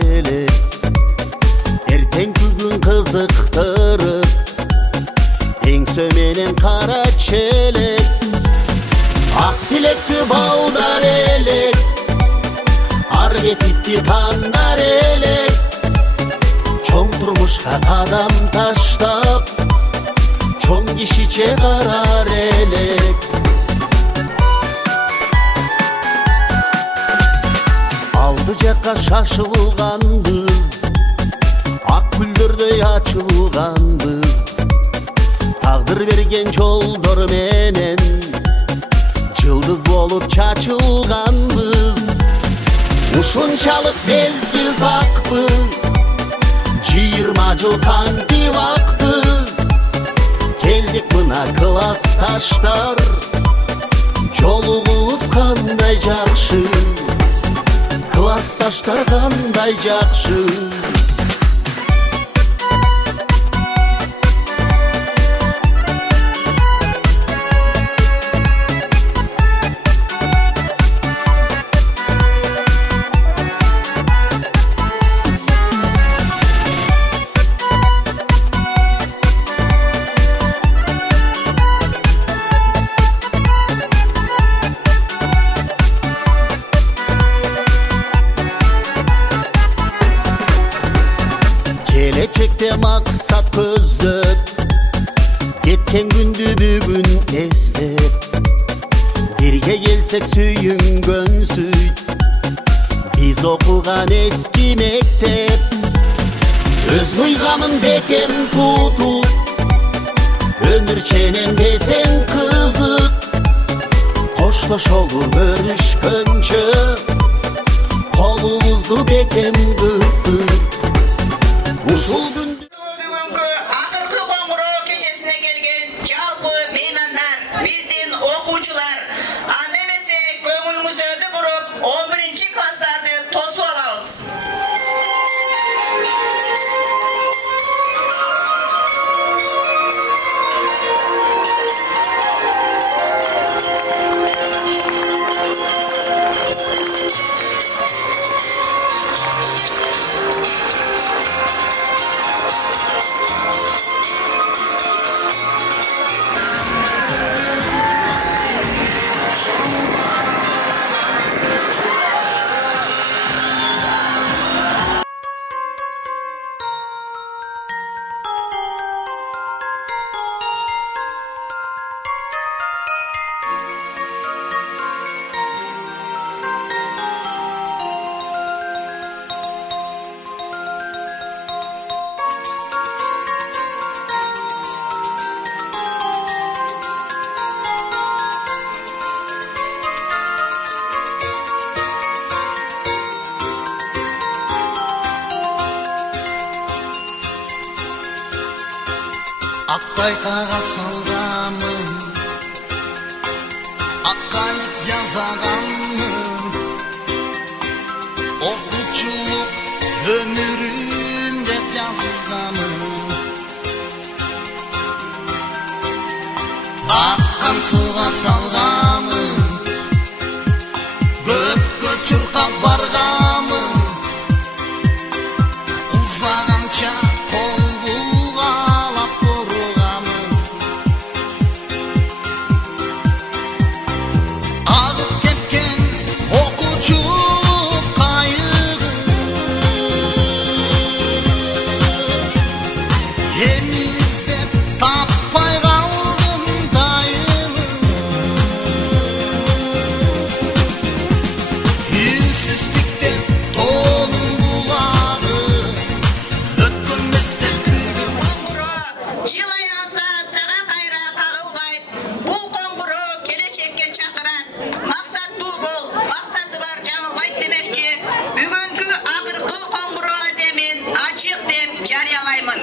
элек. Эртеңки күн кызыктырып, эңсө менен кара челек. Ак тилектүү балдар элек, ар кесипти тандар элек. Чоң турмушка кадам таштап, чоң кишиче карар элек. Алды жакка шашылганбыз, ак гүлдөрдөй ачылганбыз. Тагдыр берген жолдор менен жылдыз болуп чачылганбыз. Ушунчалык мезгил такпы, 20 жыл кантип акты. Келдик мына классташтар, жолугубуз кандай жакшы. Классташтар кандай жакшы. Келечекте максат көздөп, кеткен күндү бүгүн эстеп. Бирге келсек сүйүнгөнсүт, биз окуган эски мектеп. Өз мыйзамын бекем тутуп, өмүр ченем десең кызык. Коштошолу көрүшкөнчө, колубузду бекем кысып. Ушул күндү бүгүнкү акыркы коңгуроо кечесине келген жалпы меймандар, биздин окуучулар, анда эмесе көңүлүңүздөрдү буруп 11 класстарды тосуп алабыз. Akkaytağa salgamın, akkayıp yazağamın. Okuçuluk ömrümde yazgamın. Akkan suğa salgamın, göpkö çurkap bargamın. Uzagança kol bulgalap durgamın. Ağıp ketken okuçu kayıgı, Emizde tappay kaldım dayını. Yüzsüzlükte dolum bulağı, ötkünmezde büyük. Коңгуроо жыл аянса сага кайра кагылбайт. Бул коңгуроо келечекке чакырат. Максаттуу бол, максаты бар жаңылбайт демекчи. Бүгүнкү акыркы коңгуроо аземин ачык деп жарыялаймын.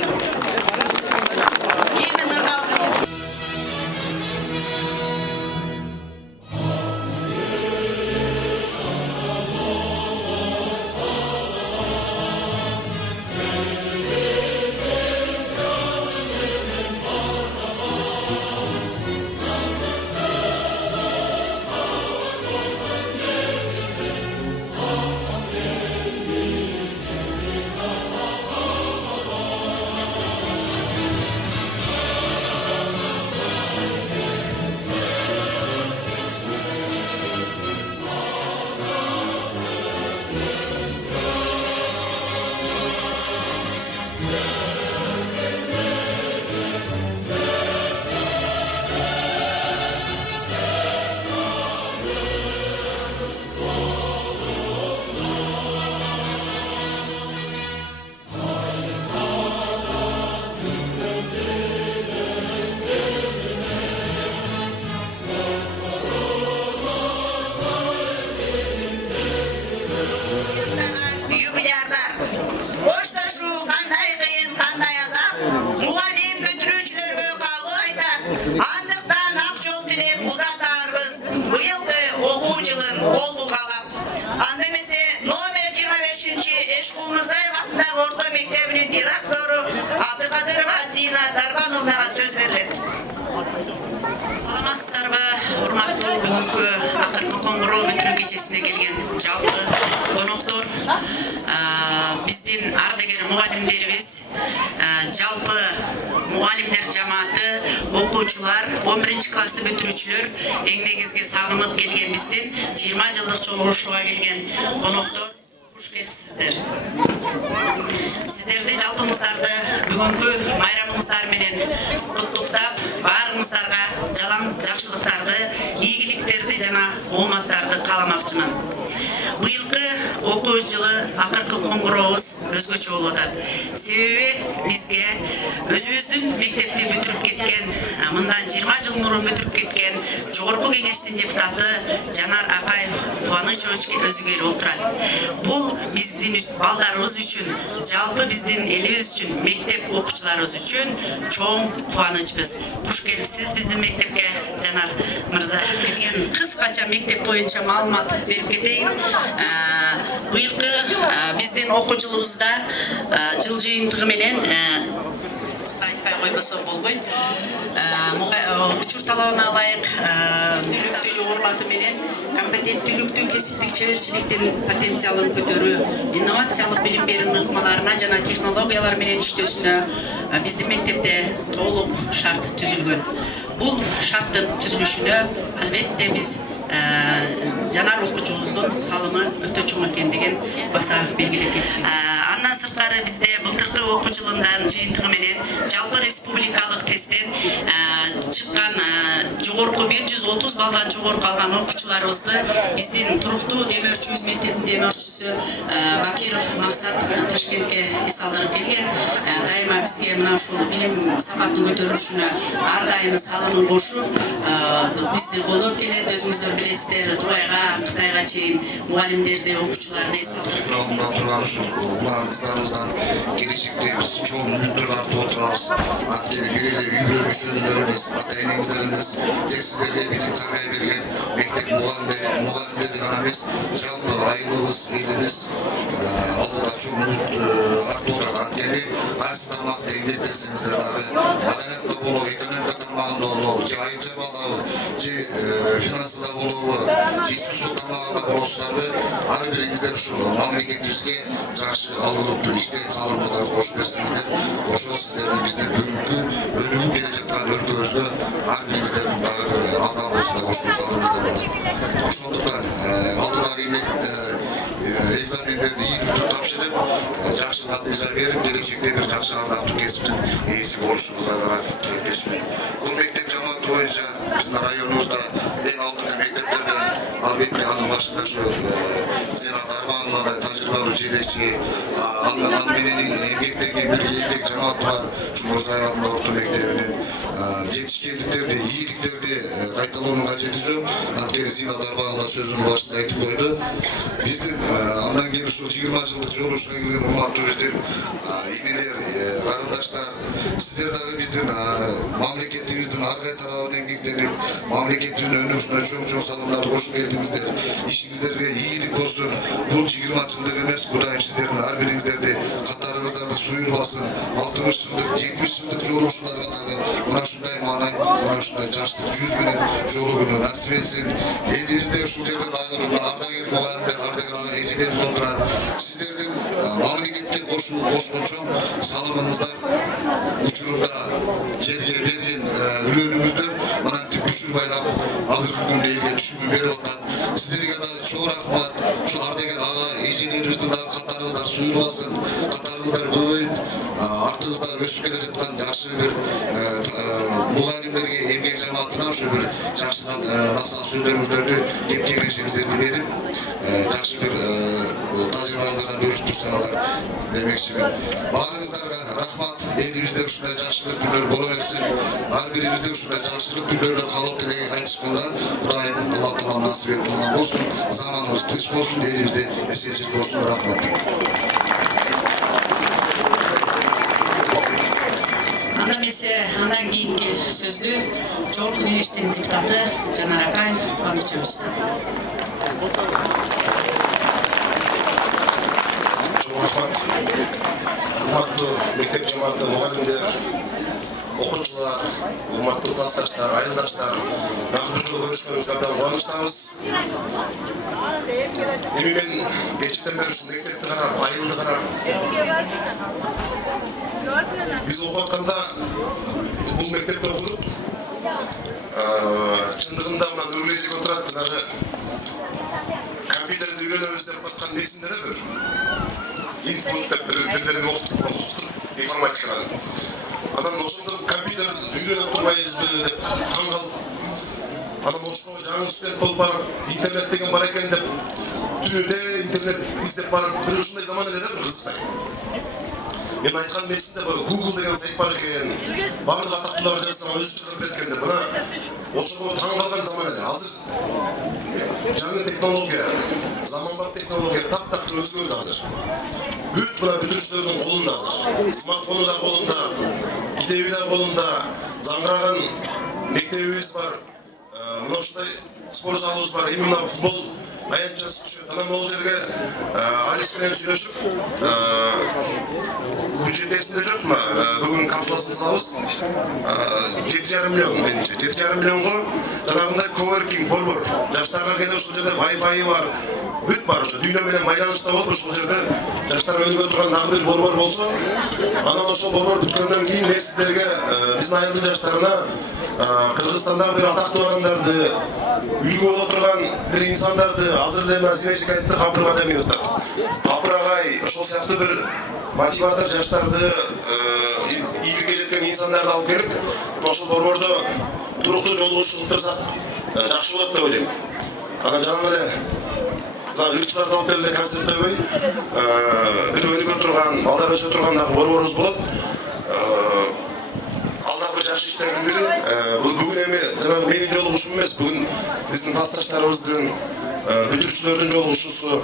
атындагы орто мектебинин директору Абдыкадырова Зина Дарбановнага сөз берилет. Саламатсыздарбы, урматтуу бүгүнкү акыркы коңгуроо бүтүрүү кечесине келген жалпы коноктор, биздин ардагер мугалимдерибиз, жалпы мугалимдер жамааты, окуучулар, 11-класты бүтүрүүчүлөр, эң негизги сагынып келген биздин 20 жылдык чогулушууга келген коноктор, куш келипсиздер. Сиздерди жалпыңыздарды бүгүнкү майрамыңыздар менен куттуктап, баарыңыздарга жалаң жакшылыктарды, ийгиликтерди жана ооматтарды кааламакчымын. Быйылкы окуу жылы акыркы коңгурообуз өзгөчө болуп атат. Себеби бизге өзүбүздүн мектепти бүтүрүп кеткен, мындан 20 жыл мурун бүтүрүп кеткен жогорку кеңештин депутаты Жанар Акай Кубанычович өзү келип отурат. Бул биздин балдарыбыз үчүн, жалпы биздин элибиз үчүн, мектеп окуучуларыбыз үчүн чоң кубанычбыз. Куш келипсиз биздин мектепке, Жанар мырза. Келген кыскача мектеп боюнча маалымат берип кетейин. Быйылкы биздин окуу жылыбызда жыл жыйынтыгы менен айтпай койбосом болбойт. Учур талабына ылайык түлүктүү жогорку аты менен компетенттүүлүктү, кесиптик чеберчиликтин потенциалын көтөрүү, инновациялык билим берүү ыкмаларына жана технологиялар менен иштөөсүнө биздин мектепте толук шарт түзүлгөн. Бул шарттын түзүлүшүнө албетте биз Жанар окуучубуздун салымы өтө чоң экендигин баса белгилеп кетишибиз. Андан сырткары бизде былтыркы окуу жылындан жыйынтыгы менен жалпы республикалык тесттен чыккан жогорку 130 балдан жогорку алган окуучуларыбызды биздин туруктуу демөөрчүбүз, мектептин демөөрчүсү Бакиров Максат Ташкентке эс алдырып келген. Дайыма бизге мына ушул билим сапатын көтөрүлүшүнө ар дайым салымын кошуп, бизди колдоп келет. Өзүңүздөр билесиздер, Дубайга, Кытайга чейин мугалимдерди, окуучуларды эс алдырып алдында турган ушул кыздарыбыздан келечекте биз чоң үмүттөр артып отурабыз. Анткени бир эле үй бүлө мүчөңүздөрүбүз, ата-энеңиздерибиз, тек сиздерге билим тарбия берген мектеп мугалимдери гана эмес, жалпы айылыбыз, элибиз алдыда чоң үмүт артып отурат. Анткени кайсы тармакта эмгектенсеңиздер дагы, маданиятта болобу, экономика тармагында болобу, же айыл чарбалабы, же финансыда болобу, же искусство тармагында болосуздарбы, ар бириңиздер ушул мамлекетибизге жакшы алгылыктуу иштеп салымыңыздарды кошуп берсеңиздер, ошол сиздердин биздин бүгүнкү өнүгүп келе жаткан өлкөбүзгө ар бириңиздердин дагы бир аздан болсо да кошкон салымыңыздар болот. Ошондуктан алдыдагы экзамендерди ийгиликтүү тапшырып, жакшы натыйжа берип, келечекте бир жакшы ардактуу кесиптин ээси болушуңуздарга тилектешмин. Бул мектеп жамааты боюнча биздин районубузда эң алдыңкы мектептерден, албетте анын башында ошо Зина Дарбановна тажрыйбалуу жетекчи, аны менен эмгектенген бир элдик жамааты бар, ушул Мырзаев атындагы орто мектебинин жетишкендиктерди, ийгиликтерди кайталоонун кажети жок. Анткени Зина Дарбановна сөзүнүн башында айтып койду. Биздин андан кийин ушул 20 жылдык жолугушууга келген урматтуу биздин инелер, карындаштар, сиздер дагы биздин мамлекетибиздин ар кай тарабынан эмгектенип, мамлекетибиздин өнүгүүсүнө чоң салымдарды кошуп келдиңиздер. Ишиңиздерге ийгилик болсун. Бул 20 жылдык эмес, кудайым сиздердин ар бириңиздерди катарыңыздарды суйурбасын. 60 жылдык, 70 жылдык жолугушууларга дагы мына ушундай маанай, мына ушундай жаштык жүз менен жолугууну насип этсин. Элибизде ушул жерден айрылган ардагер мугалимдер, ардагер ага эжелерибиз отурат. Сиздердин мамлекетке кошкон чоң салымыңыздар учурунда жерге берген үлгөнүңүздөр мынантип күчүн байлап азыркы күндө элге түшүмүн берип атат. Сиздерге дагы чоң рахмат. Ушу ардагер ага эжелерибиздин дагы катарыңыздар суйулбасын, катарыңыздар көбөйүп, артыңызда өсүп келе жаткан жакшы бир мугалимдерге, эмгек жамаатына ошо бир жакшы насаал сөздөрүңүздөрдү, кеп кеңешиңиздерди берип, жакшы бир тажрыйбаңыздардан бөлүшүп турсаңыздар демекчимин. Баарыңыздарга рахмат. Элибизде ушундай жакшылык күндөр боло берсин. Ар бирибизде ушундай жакшылык күндөрдө калып тилек айтышканга Кудайым Аллах Таала насип этип турган болсун. Заманыбыз тынч болсун, элибизде эсенчилик болсун. Рахмат. Андан кийинки сөздү жогорку кеңештин депутаты Жанар Акай Кубанычович. Чоң рахмат. урматтуу мугалимдер, окуучулар, урматтуу классташтар, айылдаштар, макулдуу көрүшкөнүбүзгө абдан кубанычтабыз. Эми мен кечиктен бери ушул мектепти карап, айылды карап, биз окуп атканда бул мектепте окудук. Чындыгында мына Нургүл эжеге отурат, жанагы компьютерди үйрөнөбүз деп аткан эсимде да бир. Инпут деп бирлерин окуттук информатикадан. Анан ошондо компьютер үйрөнүп турбайбызбы деп таң калып, анан ошко жаңы студент болуп барып, интернет деген бар экен деп, түнүндө интернет издеп барып, бир ушундай заман эле да бир кызыктай. Мен айткан эсимде Google деген сайт бар экен, баардык атактуулар жазсаң өзү чыгып берет экен деп, мына ошого таң калган заман эле. Азыр жаңы технология, заманбап технология таптакыр өзгөрдү азыр. Бүт мына бүтүрүүчүлөрдүн колунда азыр. Смартфону да колунда, китеби да колунда, заңгыраган мектебибиз бар. Мына ушундай спорт залыбыз бар. Эми мына футбол аянтчасы түшөт. Анан могул жерге Алис менен сүйлөшүп, бюджет эсимде жок, мына бүгүн капсуласын салабыз. 7,5 миллион менимче. 7,5 миллионго жанагындай коверкинг борбор. Жаштарга келип ушул жерде Wi-Fi бар. Бүт бар ошо дүйнө менен байланышта болуп ушул жерде жаштар өнүгө турган дагы бир борбор болсо, анан ошол борбор бүткөндөн кийин мен сиздерге биздин айылдын жаштарына Кыргызстандагы бир атактуу адамдарды, үлгү боло турган бир инсандарды, азыр эле мына Зинежик айтты, Капыр Мадаминовду, Капыр агай, ошол сыяктуу бир мотиватор жаштарды, ийгиликке жеткен инсандарды алып келип, ошол борбордо туруктуу жолугушуулук кылсак жакшы болот деп ойлойм. Анан жана эле ырчыларды алып келип концертебей, бир өнүгө турган, балдар өсө турган дагы борборубуз болот. Алдағы жакшы иштердин бири, бүгүн эми жанагы менин жолугушуум эмес, бүгүн биздин классташтарыбыздын, бүтүрүүчүлөрдүн жолугушуусу.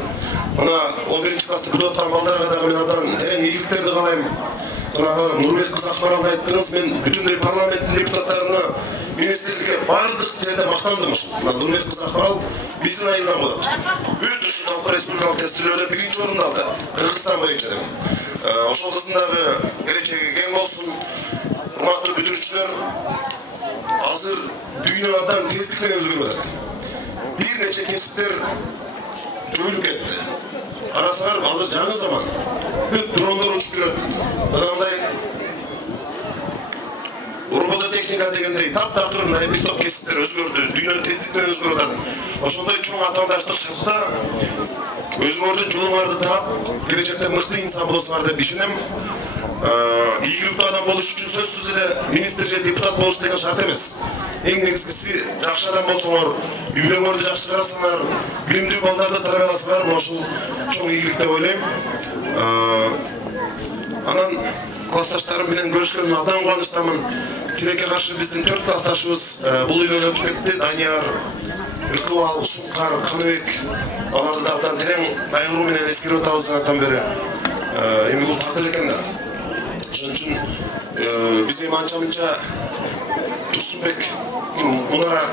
Мына 11-класста бүтүп аткан балдарга дагы мен абдан терең ийгиликтерди каалайм. Жанагы Нурбек кыз Акмаралды айттыңыз, мен бүтүндөй парламенттин депутаттарына, министрликке бардык жерде мактандым ушул. Мына Нурбек кыз Акмарал биздин айылдан болот. Бүт ушул жалпы республикалык тестилөөлдө 1-чи орунду алды, Кыргызстан боюнча деп. Ошол кыздын дагы келечеги кең болсун. Урматтуу бүтүрүүчүлөр, азыр дүйнө абдан тездик менен өзгөрүп атат. Бир нече кесиптер жоюлуп кетти. Карасаңар, азыр жаңы заман. Бүт дрондор учуп жүрөт. Мынандай робототехника дегендей таптакыр мына бир топ кесиптер өзгөрдү. Дүйнө тездик менен өзгөрүп атат. Ошондой чоң атаандаштык шартта өзүңөрдүн жолуңарды таап, келечекте мыкты инсан болосуңар деп ишенем. Ийгиликтүү адам болуш үчүн сөзсүз эле министр же депутат болуш деген шарт эмес. Эң негизгиси жакшы адам болсоңор, үйлөрүңөрдү жакшы карасаңар, билимдүү балдарды тарбияласаңар, ошол чоң ийгилик деп ойлойм. Анан классташтарым менен көрүшкөнүмө абдан кубанычтамын. Тилекке каршы биздин 4 классташыбыз бул үйлөрдө өтүп кетти. Данияр, Ыкыбал, Шукар, Каныбек, аларды да абдан терең кайгыруу менен эскерип атабыз андан бери. Эми бул тагдыр экен да. Ошон үчүн биз эми анча-мынча Турсунбек, Мунара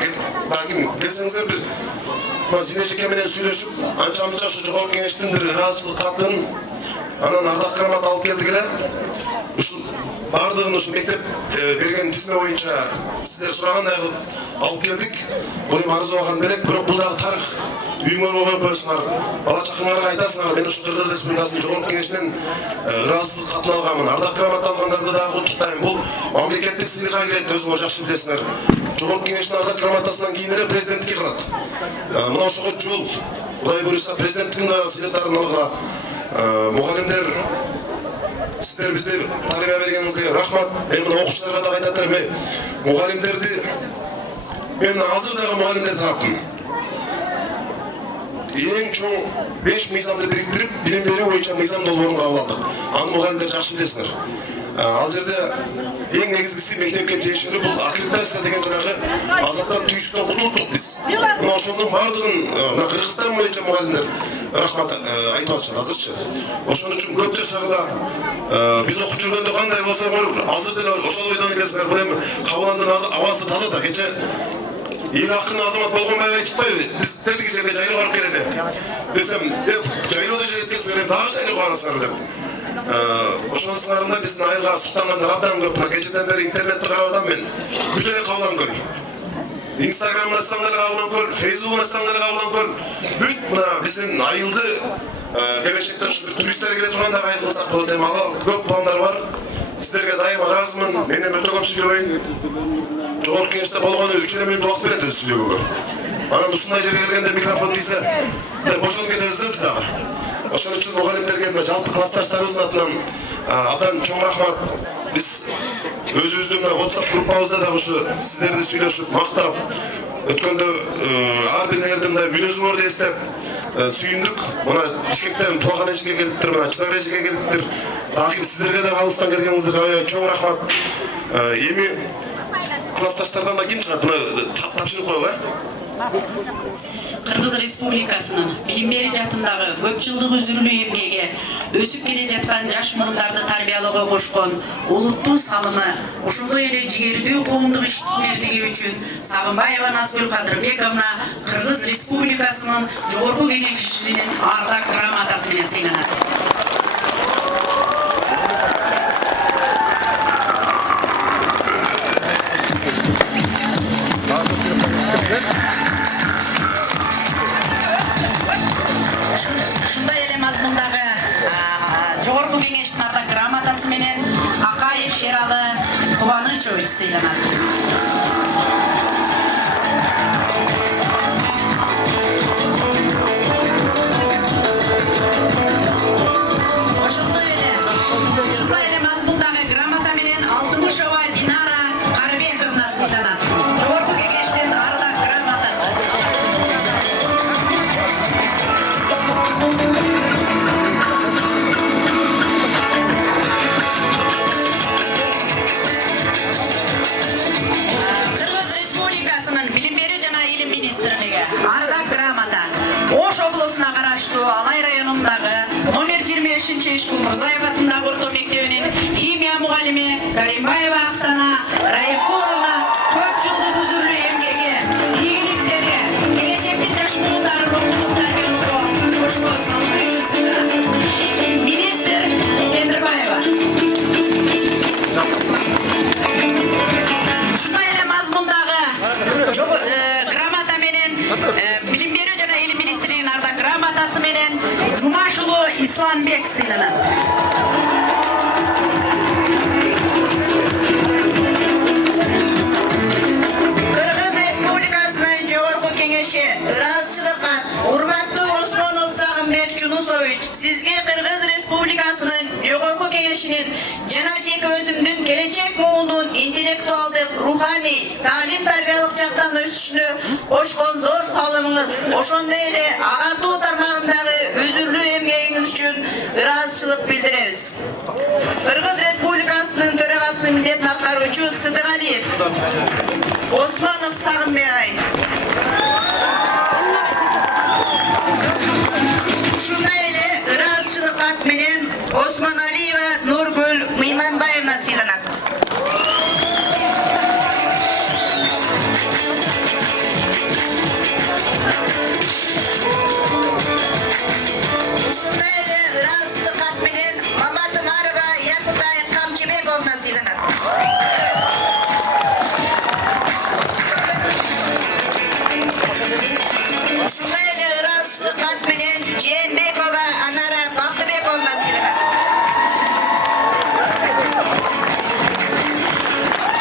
келсеңиздер бир Зинежике менен сүйлөшүп, анча-мынча ушу жогорку кеңештин бир ыраазычылык катын, анан ардак грамота алып келдик эле. Ушул бардыгын ушу мектеп берген тизме боюнча сиздер сурагандай кылып алып келдик. Бул эми арзыбаган белек, бирок бул дагы тарых. Үйүңөргө коюп коесуңар, бала чакаңарга айтасыңар, мен ушу Кыргыз Республикасынын жогорку кеңешинен ыраазычылык катын алганмын. Ардак грамота алгандарды дагы куттуктайм. Бул мамлекеттик сыйга кирет, өзүңөр жакшы билесиңер. Жогорку кеңештин ардак грамотасынан кийин эле президенттикке калат. Мына ошого жол, Кудай буюрса президенттиктин дагы сыйлыктарын алгыла. Мугалимдер, сиздер бизге тарбия бергениңизге рахмат. Мен мына окуучуларга дагы айтат элем, мугалимдерди мен азыр дагы мугалимдер тараптымын. Эң чоң 5 мыйзамды бириктирип, билим берүү боюнча мыйзам долбоорун кабыл алдык. Аны мугалимдер жакшы билесиңер. Ал жерде эң негизгиси мектепке тиешелүү бул аккредитация деген жанагы азаттан түйүштөн кутулдук биз. Мына ошонун бардыгын мына Кыргызстан боюнча мугалимдер рахмат айтып атышат азырчы. Ошон үчүн көп жашагыла. Биз окуп жүргөндө кандай болсоңор, азыр деле ошол ойдон келсеңер, бул эми Кабыландын абасы таза да. Кече эл акын азамат болгонбай айтпайбы? Биз тилги жерге жайлоо барып келели десем, жайлоодо жеткенсиңер дагы жайлоо барасыңар деп. ошонусуңарда биздин айылга суктангандар абдан көп. Мына кечеден бери интернетти карап атам мен. Бүт эле кабыл көл. Инстаграмда ачсаңдар кабыл көл, Фейсбуктан ачсаңдар кабыл көл. Бүт мына биздин айылды келечекте ушу туристтер келе турганда айыл кылсак болот эми ага көп пландар бар. Сіздерге дайыма разымын. Менен өтө көп сүйлөбөйүн. Жогорку кеңеште болгону 3 мүнөт убакыт берет өзү сүйлөөгө. Анан ушундай жерге келгенде микрофон тийсе, бошонуп кетебиз да биз дагы. Ошон үчүн мугалимдерге жалпы классташтарыбыздын атынан абдан чоң рахмат. Биз өзүбүздүн WhatsApp группабызда дагы ушу сиздерди сүйлөшүп, мактап, өткөндө ар бир нердин мындай мүнөзүңөрдү эстеп сүйүндүк. Мына Бишкектен Туган эжиге келиптир, мына Чынар эжиге келиптир. Дагы сиздерге да алыстан келгениңиздерге чоң рахмат. Эми классташтардан да ким чыгат? Мына тапшырып коелу, Кыргыз Республикасынын билим берүү жаатындагы көп жылдык үзүрлүү эмгеги өсүп келе жаткан жаш муундарды тарбиялоого кошкон улуттуу салымы, ошондой эле жигердүү коомдук иштемерлиги үчүн Сагынбаева Назгүл Кадырбековна Кыргыз Республикасынын жогорку кеңешинин ардак грамотасы менен сыйланат. Жогорку кеңештин ардак грамотасы менен Акаев Шералы Кубанычович сыйланат. Ошондой эле мазмундагы грамота менен Алтымышева Динара Карбековна сыйланат. Жогорку кеңештин ардак грамотасы. Ардак грамота Ош облусуна караштуу Алай районундагы номер 25 Ишкул Мурзаев атындагы орто мектебинин химия мугалими Каримбаева Аксана Райымкуловна көп жылдык үзүрлүү эмгеги, ийгиликтери, келечектин жаш муундарын окутуп тарбиялоого кошкон салымы үчүн сыйланат. Министр Кендирбаева. Ушундай эле мазмундагы билим берүү жана илим министринин ардак грамотасы менен Жумашулуу Исламбек сыйланат. Кыргыз Республикасынын жогорку кеңеши ыраазычылыкка урматтуу Осмонов Сагынбек Жунусович, сизге Кыргыз Республикасынын жогорку кеңешинин жана жеке өзүмдүн келечек муунун интеллектуалдык, руханий, таалим-тарбиялык жактан өсүшүнө кошкон зор салымыңыз, ошондой эле агартуу тармагындагы үзүрлүү эмгегиңиз үчүн ыраазычылык билдиребиз. Кыргыз Республикасынын төрагасынын милдетин аткаруучу Сыдыгалиев Осмонов Сагынбек ай. Ушундай эле ыраазычылык кат менен Осмоналиева Нургүл Мыйманбаевна сыйланат. Ушундай эле ыраазычылык кат менен Маматымарова Якутай Камчыбековна сыйланат. Ушундай эле ыраазычылык кат менен Жээнбекова Анара Бактыбековна сыйланат.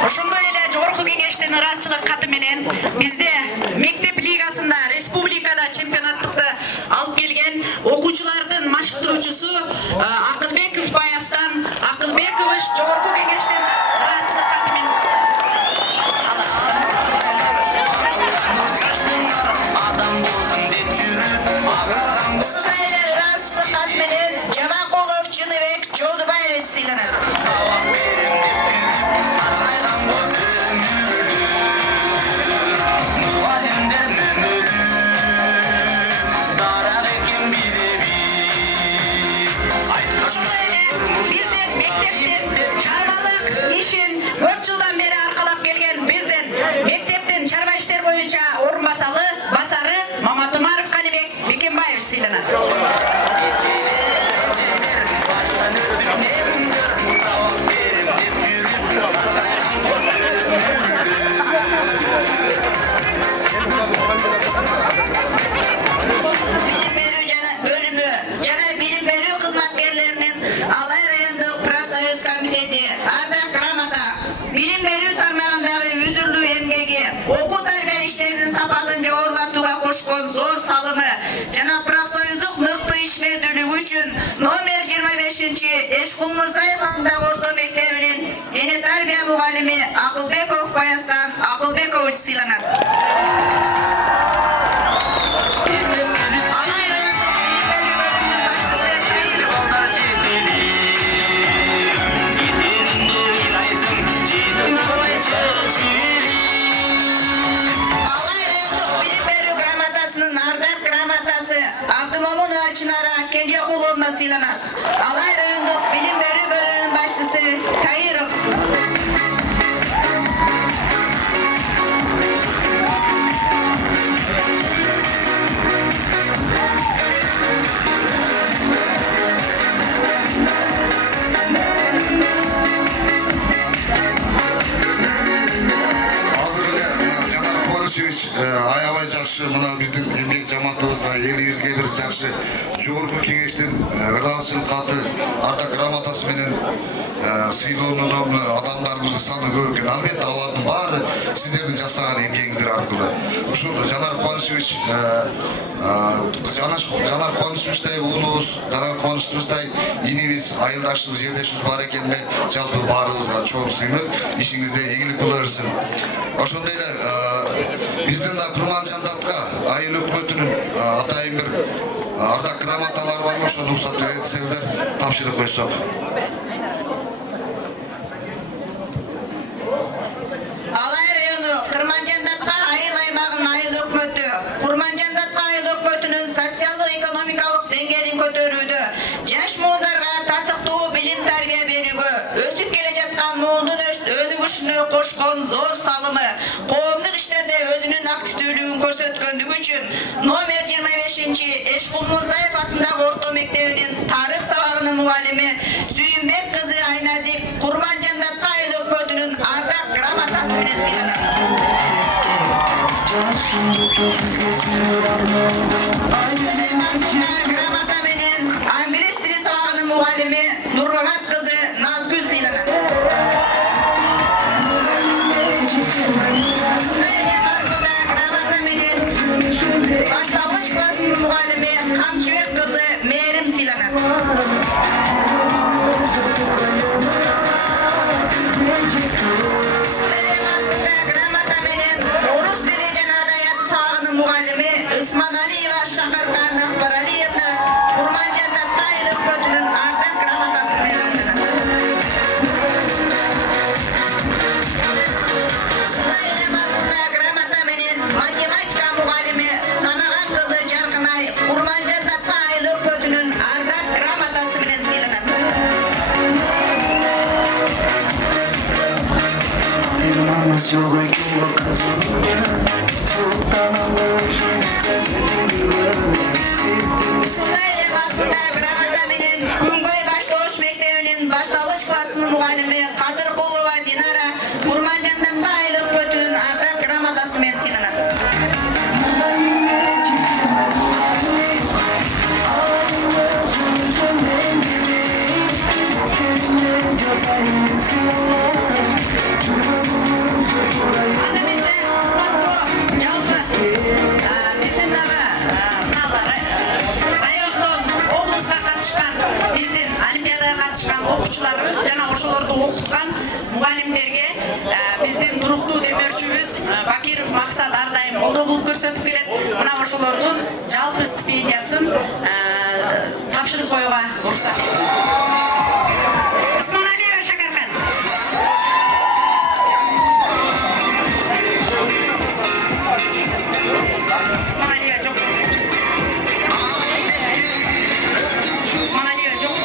Ошондой эле жогорку кеңештин ыраазычылык каты менен бизде мектеп лигасында республикада чемпионаттыкты алып келген окуучулардын машыктыруучусу Акылбеков Баястан Акылбекович жогорку кеңештин ыраазычылык каты менен ушундай эле ыраазычылык кат менен Жамакулов Жыныбек Жолдубаевич сыйланат. Басары Маматымаров Канибек Бекенбаевич сыйланат. салымы жана профсоюздук мыкты ишмердүүлүгү үчүн номер 25 Эшкул Мурзаев атындагы орто мектебинин эне тарбия мугалими Акылбеков Баястан Акылбекович сыйланат. Сыйланат. Алай райондук билим берүү бөлүмүнүн башчысы Каиров. Аябай жакшы мына биздин эмгек жамаатыбызга элибизге бир жакшы жогорку кеңештин ыраазычылык каты ардак грамотасы менен сыйлоонун адамдардын саны көп экен. Албетте алардын баары сиздердин жасаган эмгегиңиздер аркылуу. Ушул Жанар Кубанычевичтай уулубуз, Жанар Кубанычевичтай инибиз, айылдашыбыз, жердешибиз бар экенде жалпы баарыбызга чоң сыйынып, ишиңизде ийгилик боло берсин. Ошондой эле биздин да Курманжандатка айыл өкмөтүнүн атайын бир ардак грамоталары бар, ошону уруксат этсеңиздер тапшырып койсок. Алай району Курманжандатка айыл аймагынын айыл өкмөтү, Курманжандатка айыл өкмөтүнүн социалдык экономикалык деңгээлин көтөрүүдө, жаш муундарга татыктуу билим тарбия берүүгө, өсүп келе жаткан муундун өнүгүшүнө кошкон зор салымы, коомдук иштерде өзүнүн активдүүлүгүн көрсөткөндүгү үчүн номер 25 Эшкул Мурзаев атындагы орто мектебинин тарых сабагынын мугалими Сүйүнбек кызы Айназик Курманжандатка айыл өкмөтүнүн ардак грамотасы менен сыйланат. Грамота менен англис тили сабагынын мугалими Нурмагат кызы Назгүл сыйланат. Грамота менен башталгыч класстын мугалими Камчыбек кызы Мээрим сыйланат. Грамота менен орус тили жана адабияты сабагынын мугалими Ысманалиева Шакаркан Акбаралиевна Курманжандатка айыл өкмөтүнүн ардак грамотасы менен сыйланат. Грамота менен математика мугалими Санаган кызы Жаркынай Курманжандатка айыл өкмөтүнүн ардак грамотасы менен сыйланат. Грамота менен Күнгөй баштооч мектебинин башталгыч классынын мугалими Кадыркулова Динара Курманжандатка айыл өкмөтүнүн ардак грамотасы менен сыйланат. Окуучуларыбыз жана ошолорду окуткан мугалимдерге биздин туруктуу демөөрчүбүз Бакиров Максат ар дайым колдоо болуп көрсөтүп келет. Мына ошолордун жалпы стипендиясын тапшырып коюуга уруксат этиңиз. Исманалиева Шакаркан. Исманалиева жок. Исманалиева жок.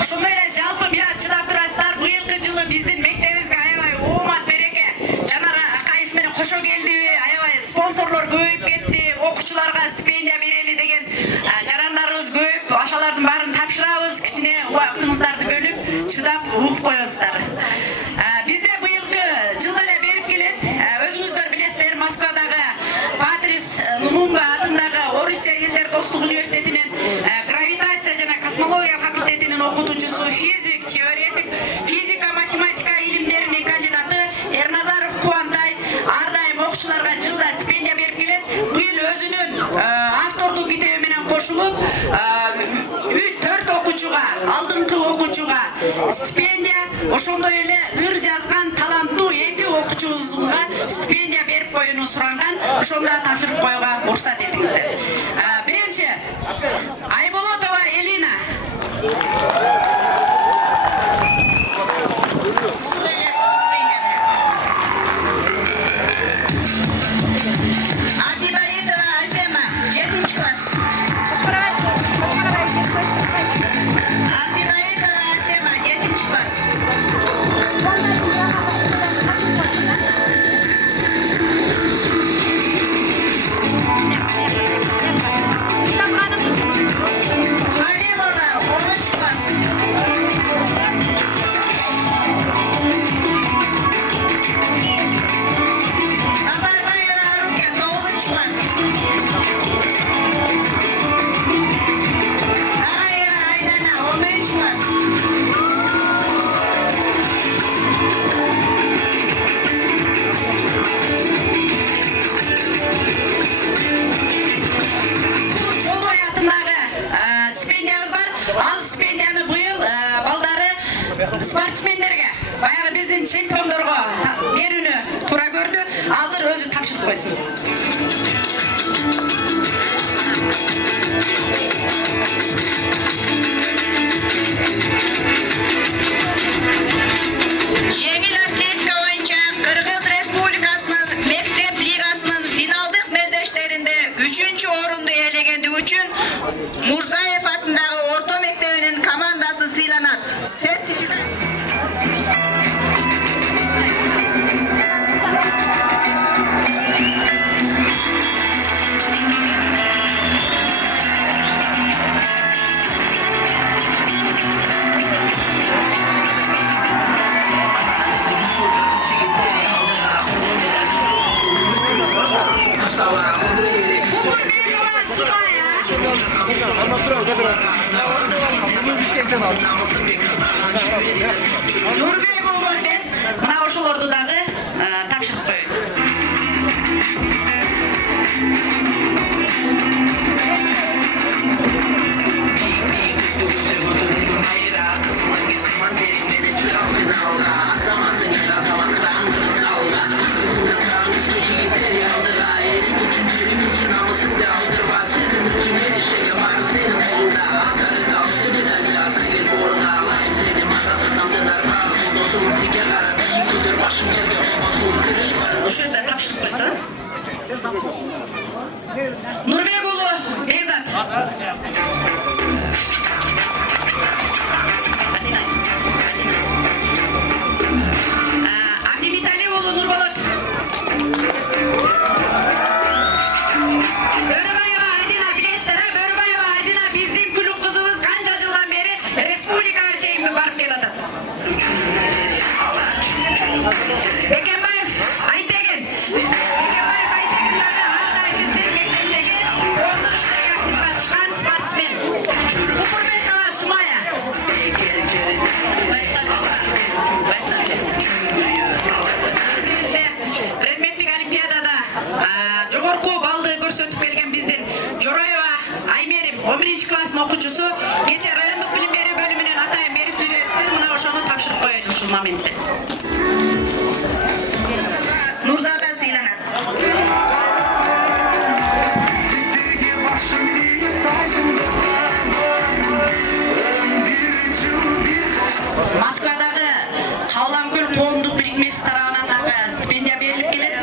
Ошондой эле жалпы бир аз чыдап турасыздар. Быйылкы жылы биздин мектебибизге аябай оомат береке. Жанар Акаев менен кошо келдиби? Аябай спонсорлор көбөйүп кетти. Окуучуларга стипендия берели деген жарандарыбыз көп. Ошолордун баарын тапшырабыз. Кичине убактыңыздарды бөлүп, чыдап угуп коесуздар. Бизде быйылкы жылы эле берип келет. Өзүңүздөр билесиздер, Москвадагы Патрис Лумумба атындагы Орусия элдер достук университетинин гравитация жана космология факультетинин окутуучусу, физик, теоретик, физика окуучуга стипендия, ошондой эле ыр жазган таланттуу 2 окуучубузга стипендия берип коюуну суранган. Ошону да тапшырып коюуга уруксат этиңиздер. Биринчи Айболотова Элина. Абдибаитова Асема, 7-ci класс. Абдибаитова Асема, 7-ci класс. Халилова, 10-ci класс. Сапарбаева Аруке, 9-ci класс. Агаева Айдана, 11-ci класс. Жолдой атындагы стипендиябыз бар. Ал стипендияны быйыл балдары спортсмендерге, баягы биздин чемпиондорго берүүнү туура көрдү. Азыр өзү тапшырып койсун. Жеңил атлетика боюнча Кыргыз Республикасынын мектеп лигасынын финалдык мелдештеринде 3-чү орунду ээлегендиги үчүн Мурзаев атындагы орто мектебинин командасы сыйланат. Сертификат. Нурбек уулу деп мына ошолорду дагы тапшырып коет. Ошол жерде тапшырып койсо. Нурбек уулу Бекзат. Абдибитали уулу Нурболот. Бөрөбаева Айдина, билесиздер, Бөрөбаева Айдина биздин күлүк кызыбыз канча жылдан бери республикага чейин барып келатат. Бекенбаев Айтеген. Бекенбаев Айтеген дагы ар дайым биздин мектептеги коомдук иштерге актив катышкан спортсмен. Купурбекова Сумая. Бизде предметтик олимпиадада жогорку балды көрсөтүп келген биздин Жороева Аймерим 11-ci класстын окуучусу кече райондук билим берүү бөлүмүнөн атайын берип жүрөттүр. Мына ошону тапшырып коеюн ушул моментте. Нурзада сыйланат. Москвадагы Каламкөл коомдук бирикмеси тарабынан дагы стипендия берилип келет.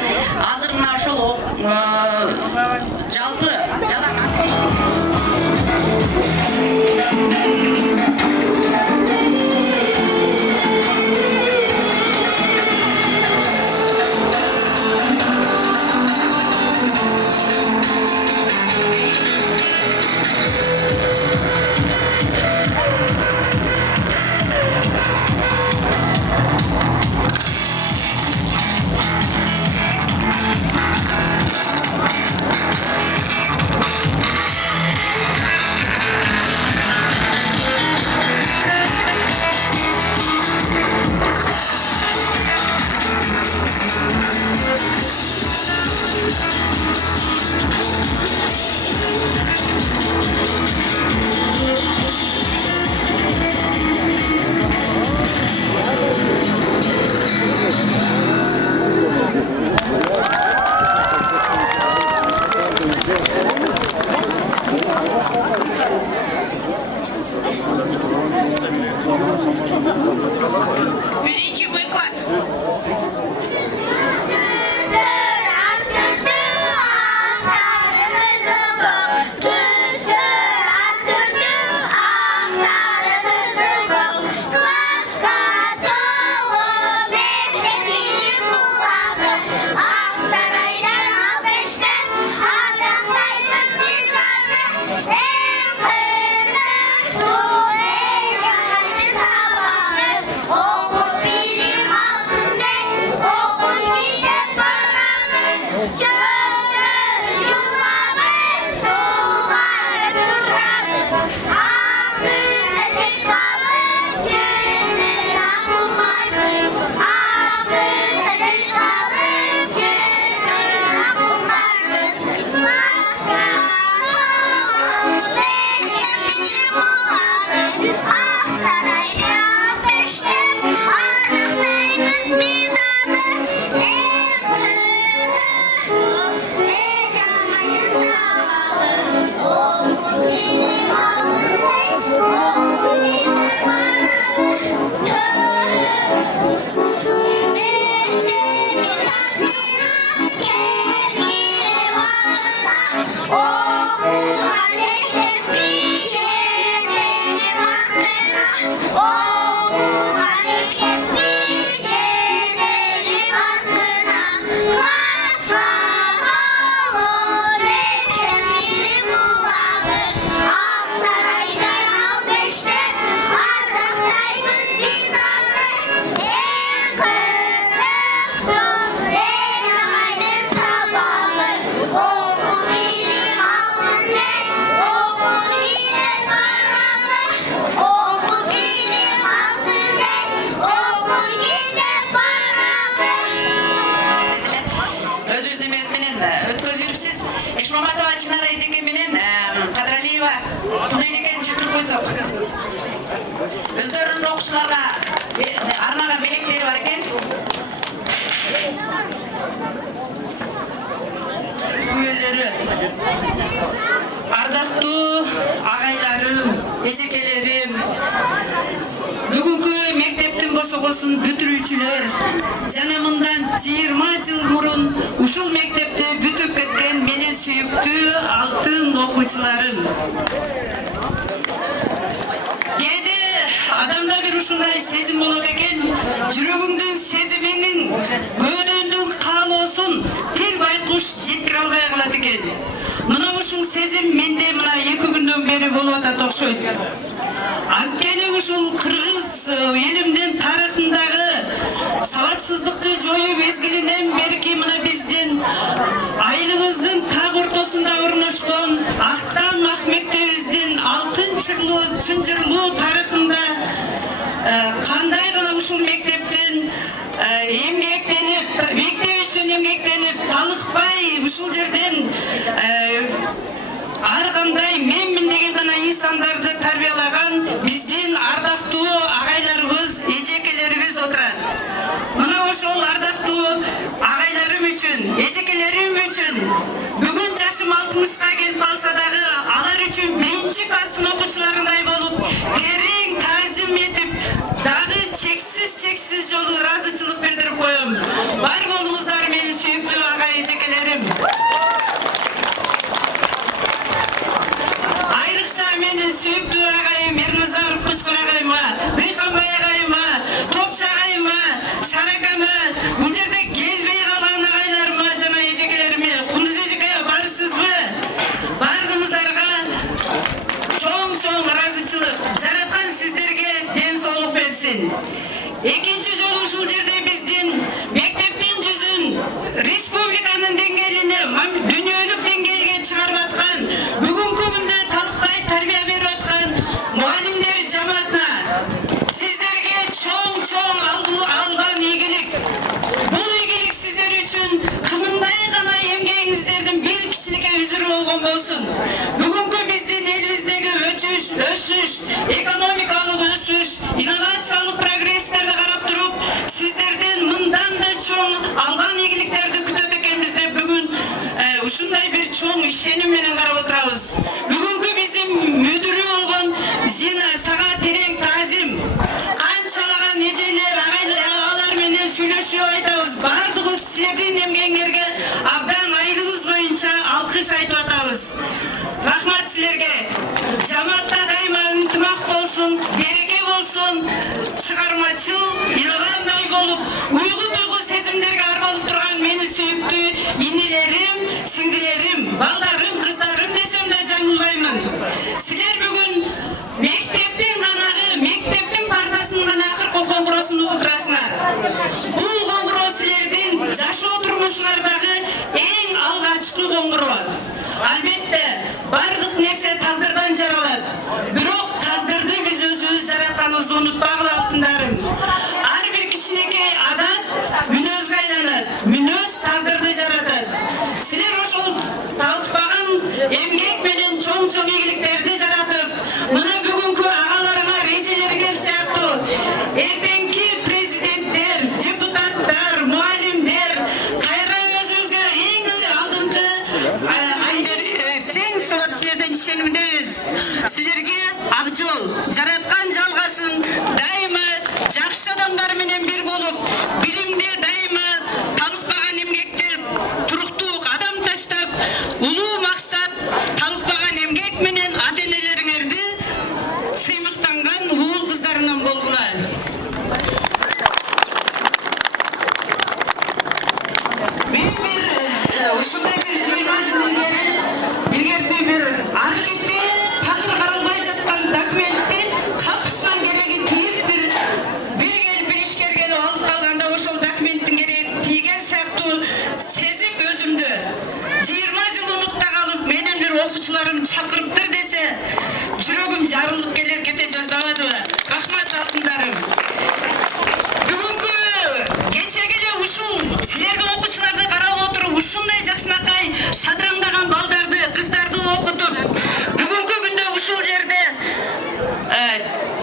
Азыр мына ошол жалпы жадак Birinci B klas. Өздерінің оқушыларға арнаға белектері бар екен. Üyeleri, ardaqlı ağaylarım, ejekelerim, bugünkü mekteptin bosogosun бүтүрүүчүлөр, жана мындан 20 жыл мурун ушул мектепте бүтүп кеткен менин сүйүктүү алтын окуучуларым. Кээде адамда бир ушундай сезим болот экен, жүрөгүңдүн сезимиңин, көңүлүңдүн каалоосун тил байкуш жеткире албай калат экен. Мына ушул сезим менде мына 2 күндөн бери болуп атат окшойт. Анткени ушул кыргыз элимдин тарыхындагы сабатсыздыкты жоюу мезгилинен берки мына биздин айылыбыздын так ортосунда орношкон Актам ак мектебибиздин алтын чынжырлуу тарыхында кандай гана ушул мектептин эмгектенип, мектеп үчүн эмгектенип, талыкпай ушул жерден ар кандай менмин деген гана инсандарды тарбиялаган биздин ардактуу агайларыбыз, эжекелерибиз отурат. Мына ошол ардактуу агайларым үчүн, эжекелерим үчүн бүгүн жашым 60га келип калса дагы алар үчүн 1-класстын окуучуларындай болуп, терең таазим этип, дагы чексиз жолу ыраазычылык билдирип коем. Бар болуңуздар менин сүйүктүү агай эжекелерим. Менин сүйүктүү агайым Эрназаров Кучкун агайыма, Быйканбай агайыма, Топчу агайыма, Шаракама, бул жерде келбей калган агайларыма жана эжекелериме, Кундуз эжеке барсызбы? Бардыгыңыздарга чоң ыраазычылык. Жараткан сиздерге ден соолук берсин. Экинчи жолу ушул жерде биздин мектептин жүзүн республиканын деңгээлине, дүйнөлүк деңгээлге чыгарып аткан, бүгүнкү күндө талыкпай тарбия берип аткан мугалимдер жамаатына сиздерге чоң албан ийгилик. Бул ийгилик сиздер үчүн кымындай гана эмгегиңиздердин бир кичинекей үзүрү болгон болсун. Бүгүнкү биздин элибиздеги өсүш, экономикалык өсүш, инновациялык прогресстерди карап туруп, сиздерден мындан да чоң албан ийгиликтерди күтөт экенбиз деп бүгүн ушундай бир чоң ишеним менен карап отурабыз. Бүгүнкү биздин мүдүрү болгон Зина сага терең таазим. Канчалаган эжелер, агалар менен сүйлөшүп айтабыз. Бардыгыбыз силердин эмгегиңерге абдан айылыбыз боюнча алкыш айтып атабыз. Рахмат силерге. Жамаатта дайыма ынтымак болсун, береке болсун, чыгармачыл, инновациялык болуп, уйгу сезимдерге арбалып турган мени сүйүктүү инилерим, сиңдилерим, балдарым, кыздарым десем да жаңылбаймын. Силер бүгүн мектептин партасынын гана акыркы коңгуроосун угуп турасыңар. Бул коңгуроо силердин жашоо турмушуңардагы эң алгачкы коңгуроо. Албетте, бардык нерсе тагдырдан жаралат. Бирок тагдырды биз өзүбүз жаратканыбызды унутпагыла алтындарым. Ар бир кичинекей адат мүнөзгө айланат. Мүнөз тагдырды жаратат. Силер ошол талкпаган эмгек менен чоң ийгиликтерди жаратып, мына бүгүнкү агаларыңар, эжелериңер сыяктуу эртеңки президенттер, депутаттар, мугалимдер кайра өзүбүзгө эң алдыңкы тең силерден ишенимдебиз. Силерге ак жол, жараткан жалгасын, дайыма жакшы адамдар менен бир болуп, билимде дайыма талыкпаган эмгекте туруктуу кадам таштап, улуу максат талыкпаган эмгек менен ата-энелериңерди сыймыктанган уул кыздарынан болгула. Мен ушундай бир 20 жыл илгери бир архивде такыр каралбай жаткан документти капысынан кереги тийип бир келип бир ишкер келип алып калганда ошол документтин кереги тийген сыяктуу сезип өзүмдү 20 жыл унутта калып менин бир окуучуларым чакырыптыр десе жүрөгүм жарылып келер кете жаздабадыбы. Рахмат алтындарым. Бүгүнкү кечеге эле ушул силерге окуучуларды карап отуруп ушундай жакшынакай шадраңдаган балдарды, кыздарды окутуп, бүгүнкү күндө ушул жерде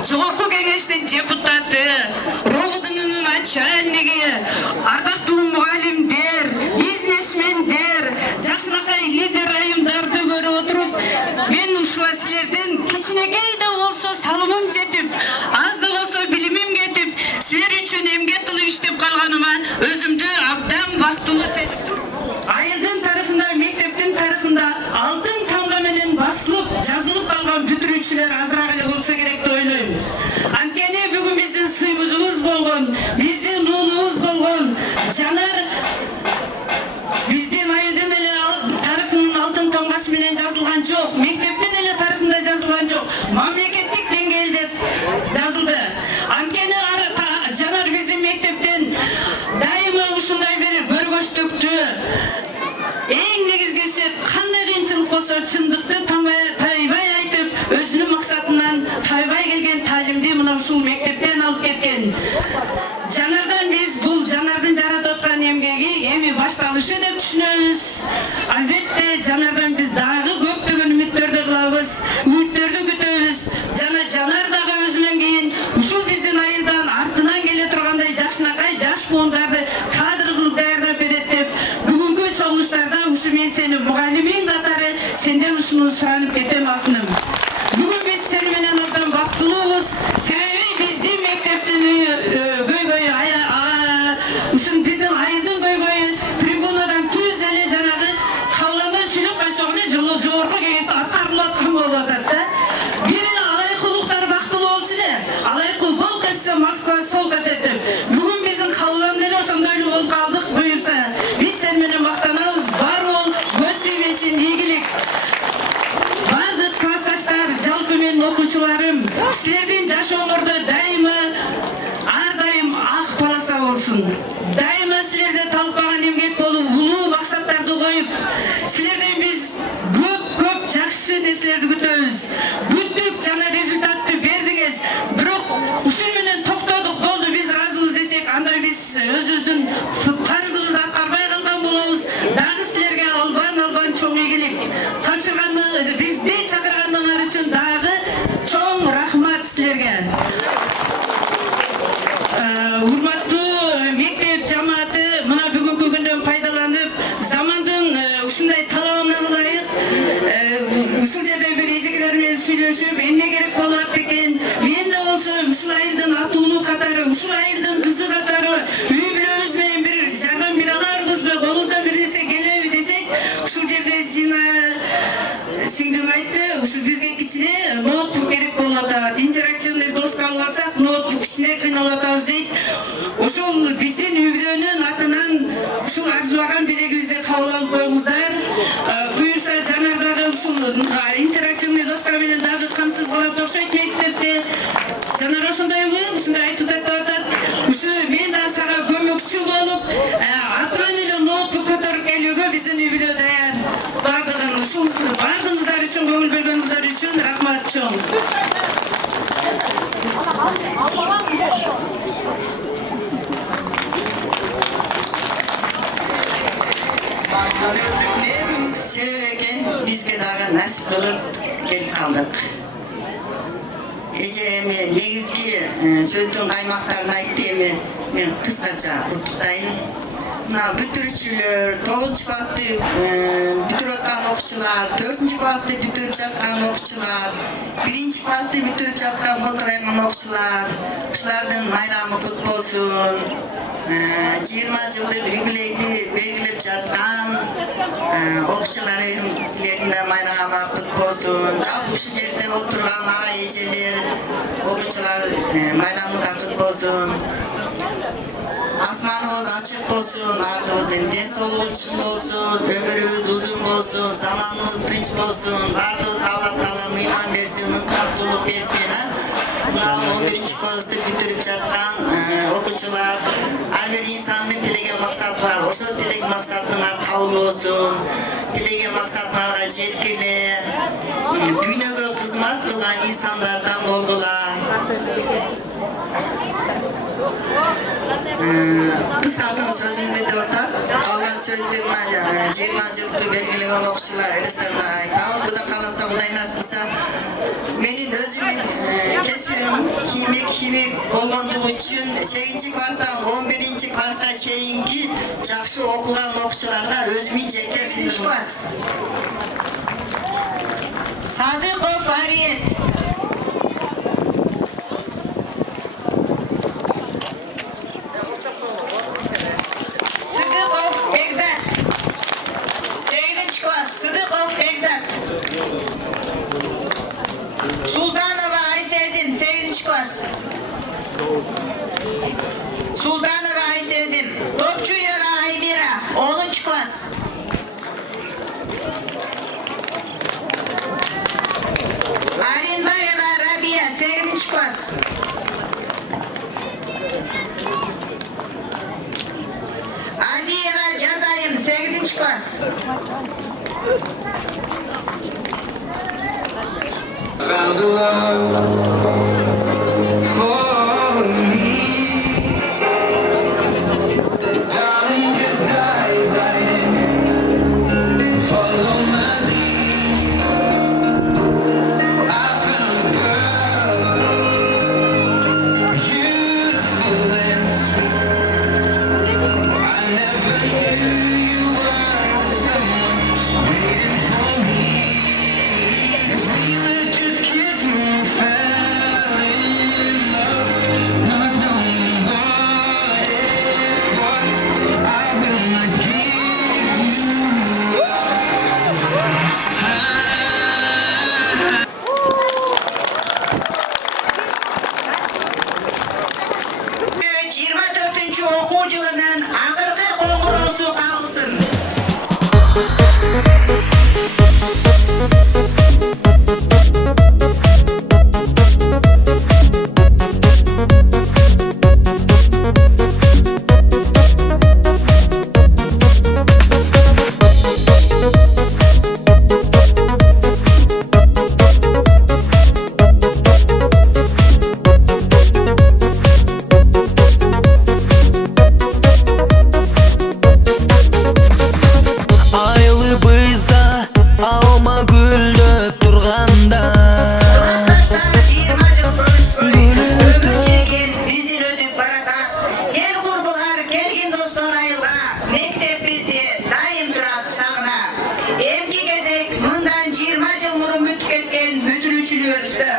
жогорку кеңештин депутаты, РОВДнын начальниги, ардактуу мугалимдер, бизнесмендер, жакшынакай лидер айымдарды көрүп отуруп, мен ушула силердин кичинекей да болсо салымым жетип, аз да болсо билимим кетип, силер үчүн эмгек кылып иштеп калганыма өзүмдү абдан бактылуу сезиптим. Айылдын тарыхында, мектептин тарыхында алтын тамга менен басылып, жазылып калган бүтүрүүчүлөр азыраак эле болсо керек деп ойлойм. Анткени бүгүн биздин сыймыгыбыз болгон, биздин уулубуз болгон Жанар биздин айылдын эле тарыхынын алтын тамгасы менен жазылган жок, мектептин эле тарыхында жазылган жок, мамлекеттик деңгээлде жазылды. Анткени Жанар биздин мектептен дайыма ушундай бир көргөчтүктү, эң негизгиси кандай кыйынчылык болсо чындыкты тайбай айтып, өзүнүн максатынан тайбай келген таалимди мына ушул мектептен алып кеткен. Жанардан биз бул Жанардын жаратып аткан эмгеги эми башталышы деп түшүнөбүз. Албетте Жанардан биз дагы көптөгөн үмүттөрдү кылабыз, үмүттөрдү күтөбүз. Жана Жанар дагы өзүнөн кийин ушул биздин айылдан артынан келе тургандай жакшынакай жаш куундарды кадр кылып даярдап берет деп бүгүнкү чогулуштарда ушу мен сени мугалимиң катары сенден ушуну суранып кетем алтыным. Бүгүн биз сени менен абдан бактылуубуз. Себеби биздин мектептин көйгөйү, ушун биздин айылдын көйгөйү трибунадан түз эле жанагы кабыландан сүйлөп кайсок эле жогорку кеңеште аткарылып аткан болуп атат да. Бир алайкулуктар бактылуу болчу эле. Алайкул бол кетсе Москва сол кетет деп. Бүгүн биздин кабылан деле ошондой эле болуп калдык. Буюрса биз сени менен мактанабыз. Бар бол, көз тийбесин, ийгилик. Бардык классташтар, жалпы менин окуучуларым, силердин жашооңордо дайыма ар дайым ак полоса болсун. Дайыма силерде талкпаган эмгек болуп, улуу максаттарды коюп, силерден биз көп жакшы нерселерди күтөбүз. Бүттүк жана результатты бердиңиз. Бирок ушун менен токтодук, болду, биз ыраазыбыз десек, анда биз өзүбүздүн карызыбызды аткарбай калган болобуз. Дагы силерге албан чоң ийгилик. Бизди чакыргандыгыңар үчүн дагы чоң рахмат силерге. Урматтуу мектеп жамааты, мына бүгүнкү күндөн пайдаланып, замандын ушундай талабына ылайык ушул жерде бир эжекелер менен сүйлөшүп эмне керек болот экен, мен да болсо ушул айылдын атуулуу катары, ушул айылдын кызы катары үй бүлөбүз менен бир жардам бере аларбызбы, колубуздан бир нерсе келеби десек, ушул жерде сиңдим айтты, ушул бизге кичине ноутбук керек болуп атат, интерактивный доска алып алсак ноутбук кичине кыйналып атабыз дейт. Ошол биздин үй бүлөнүн атынан ушул арзубаган белегибизди кабыл алып коюңуздар. Буюрса жанагы ушул интерактивный доска менен дагы камсыз кылат окшойт мектепте. Жанар ошондойбу? Ушундай айтып атат. Ушу мен да сага көмөкчү болуп, атынан эле ноутбук көтөрүп келүүгө биздин үй бүлө даяр. Бардыгын ушул бардыгыңыздар үчүн, көңүл бөлгөнүңүздөр үчүн рахмат чоң. Сөйрөкен бизге дагы насип кылып келип калдык. Эже эми негизги сөздүн каймактарын айтты, эми мен кыскача куттуктайын. Мына бүтүрүүчүлөр, 9-классты бүтүрүп аткан окуучулар, 4-классты бүтүрүп жаткан окуучулар, 1-классты бүтүрүп жаткан контрайман окуучулар, ушулардын майрамы кут болсун. 20 жылдык юбилейди белгилеп жаткан окуучуларым силердин майрамы кут болсун. Жалпы ушул жерде отурган ага эжелер, окуучулар майрамы кут болсун. Асманыбыз ачык болсун, бардыгыбыздын ден соолугубуз чың болсун, өмүрүбүз узун болсун, заманыбыз тынч болсун, бардыгыбызга Аллах Таала мыйман берсин, ынтымактуулук берсин. Мына 11-классты бүтүрүп жаткан окуучулар, ар бир инсандын тилеген максаты бар. Ошол тилек максатыңа кабыл болсун, тилеген максатыңарга жеткиле, дүйнөгө кызмат кылган инсандардан болгула. Кыскартын сөзүңүздү деп атат. Калган сөздү 20 жылды белгилеген окуучулар элестерине айтабыз. Кудай кааласа, Кудай насип кылса, менин өзүмдүн кесибим химик болгондугу үчүн 8-класстан 11-класска чейинки жакшы окуган окуучуларга өзүмдүн жеке сыйынтыгым. Класс. Садыков Ариет. Сыдыков Бекзат. Султанова Айсезим, 8-класс. Султанова Айсезим. Топчуева Айбира, 10-класс. Аринбаева Рабия, 8-класс. Адиева Жазайым, 8-класс. Found a love for me. Darling, just dive right in. Follow my lead. I found a girl, beautiful and sweet. I never knew you were someone waiting for me. 'Cause we were just kids when күнүбүздө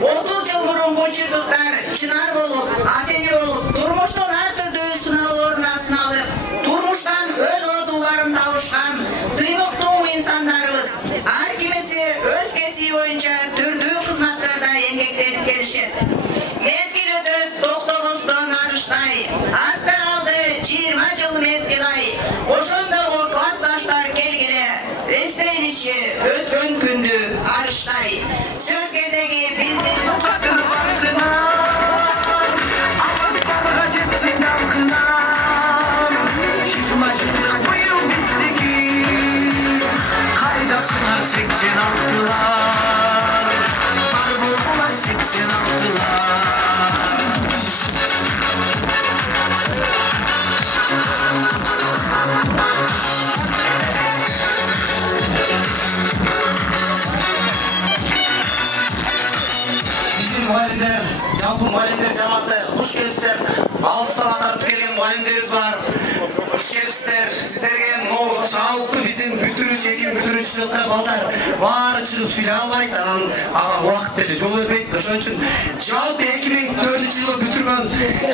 30 жыл мурунку чырдыктар чынар болуп, атени болуп, турмуштун ар түрдүү сыноолоруна сыналып, турмуштан өз одууларын табышкан сыймыктуу инсандарыбыз. Ар кимиси өз кесиби боюнча түрдүү кызматтарда эмгектенип келишет. Мезгил өтөт, токтобостон арыштай, артта калды 20 жыл мезгил ай. Ошондогу классташтар келгиле, эстейиничи өткөн күндү арыштай. Сөз кезеги биздин Ağızlarına jetsin akınan 20 yıllık bu yıl bizdeki Kaydasına 86'lar Marbukuna 86'lar Bizim muhallimler, жалпы muhallimler жамааты, куш келипсиздер. Алыстан атартып келген muhallimlerimiz бар. Куш келипсиздер. Сиздерге могу жалпы биздин бүтүрүүчү, 2023 жылда балдар баары чыгып сүйлөй албайт, анан ага убакыт деле жол бербейт. Ошон үчүн жалпы 2004 жылы бүтүргөн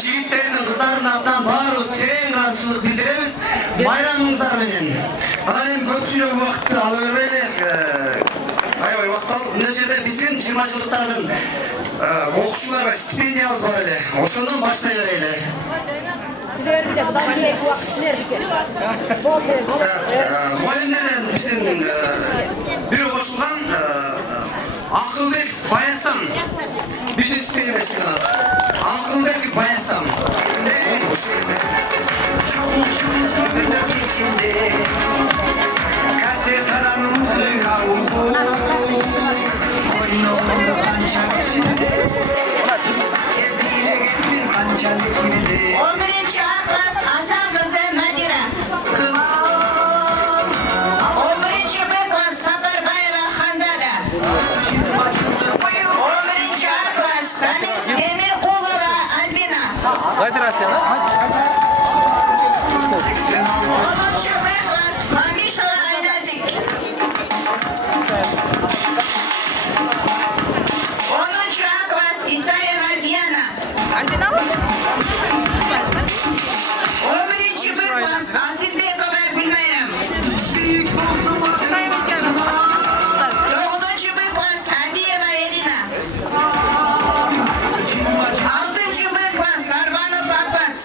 жигиттердин, кыздардын атынан баарыбыз терең ыраазычылык билдиребиз. Байрамыңыздар менен. Анан эми көп сүйлөп убакытты ала бербейли. Аябай убакыт алып, мына жерде биздин 20 жылдыктардын окуучуларга стипендиябыз бар эле. Ошондон баштай берели. Muhallimlerden биздин бири кошулган Акылбек Баястан биздин стипендия чыгат. Акылбек Баястан. Birinci Atlas Hasan kızı Nadira. 11. Beklas Saparbayeva Hanzada. 11. Atlas Demirkulova Albina. 10. Beklas Mamishova Aynazik. 10. Atlas Isayeva Diana. 11. Beklas Asilbekova Gülmayram. 9. Beklas Adiyeva Elina. 6. Beklas Narbanov Abbas.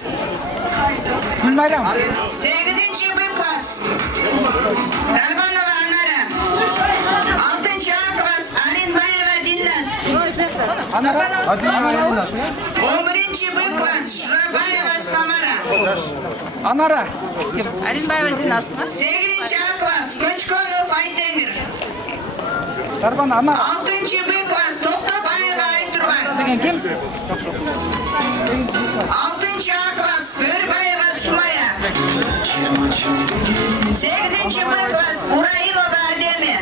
8. Beklas Narbanova Anara. 6. Aklas Arinbayeva Dillas. 11. Beklas Şurabayeva Samara. Arinbayeva Dinas. 8. Aklas Koçkonov Aydemir. 6. Beklas Toktobayeva Ayturban. 6. Aklas Görbayeva Sumaya. 8. Beklas Burailova Ademi.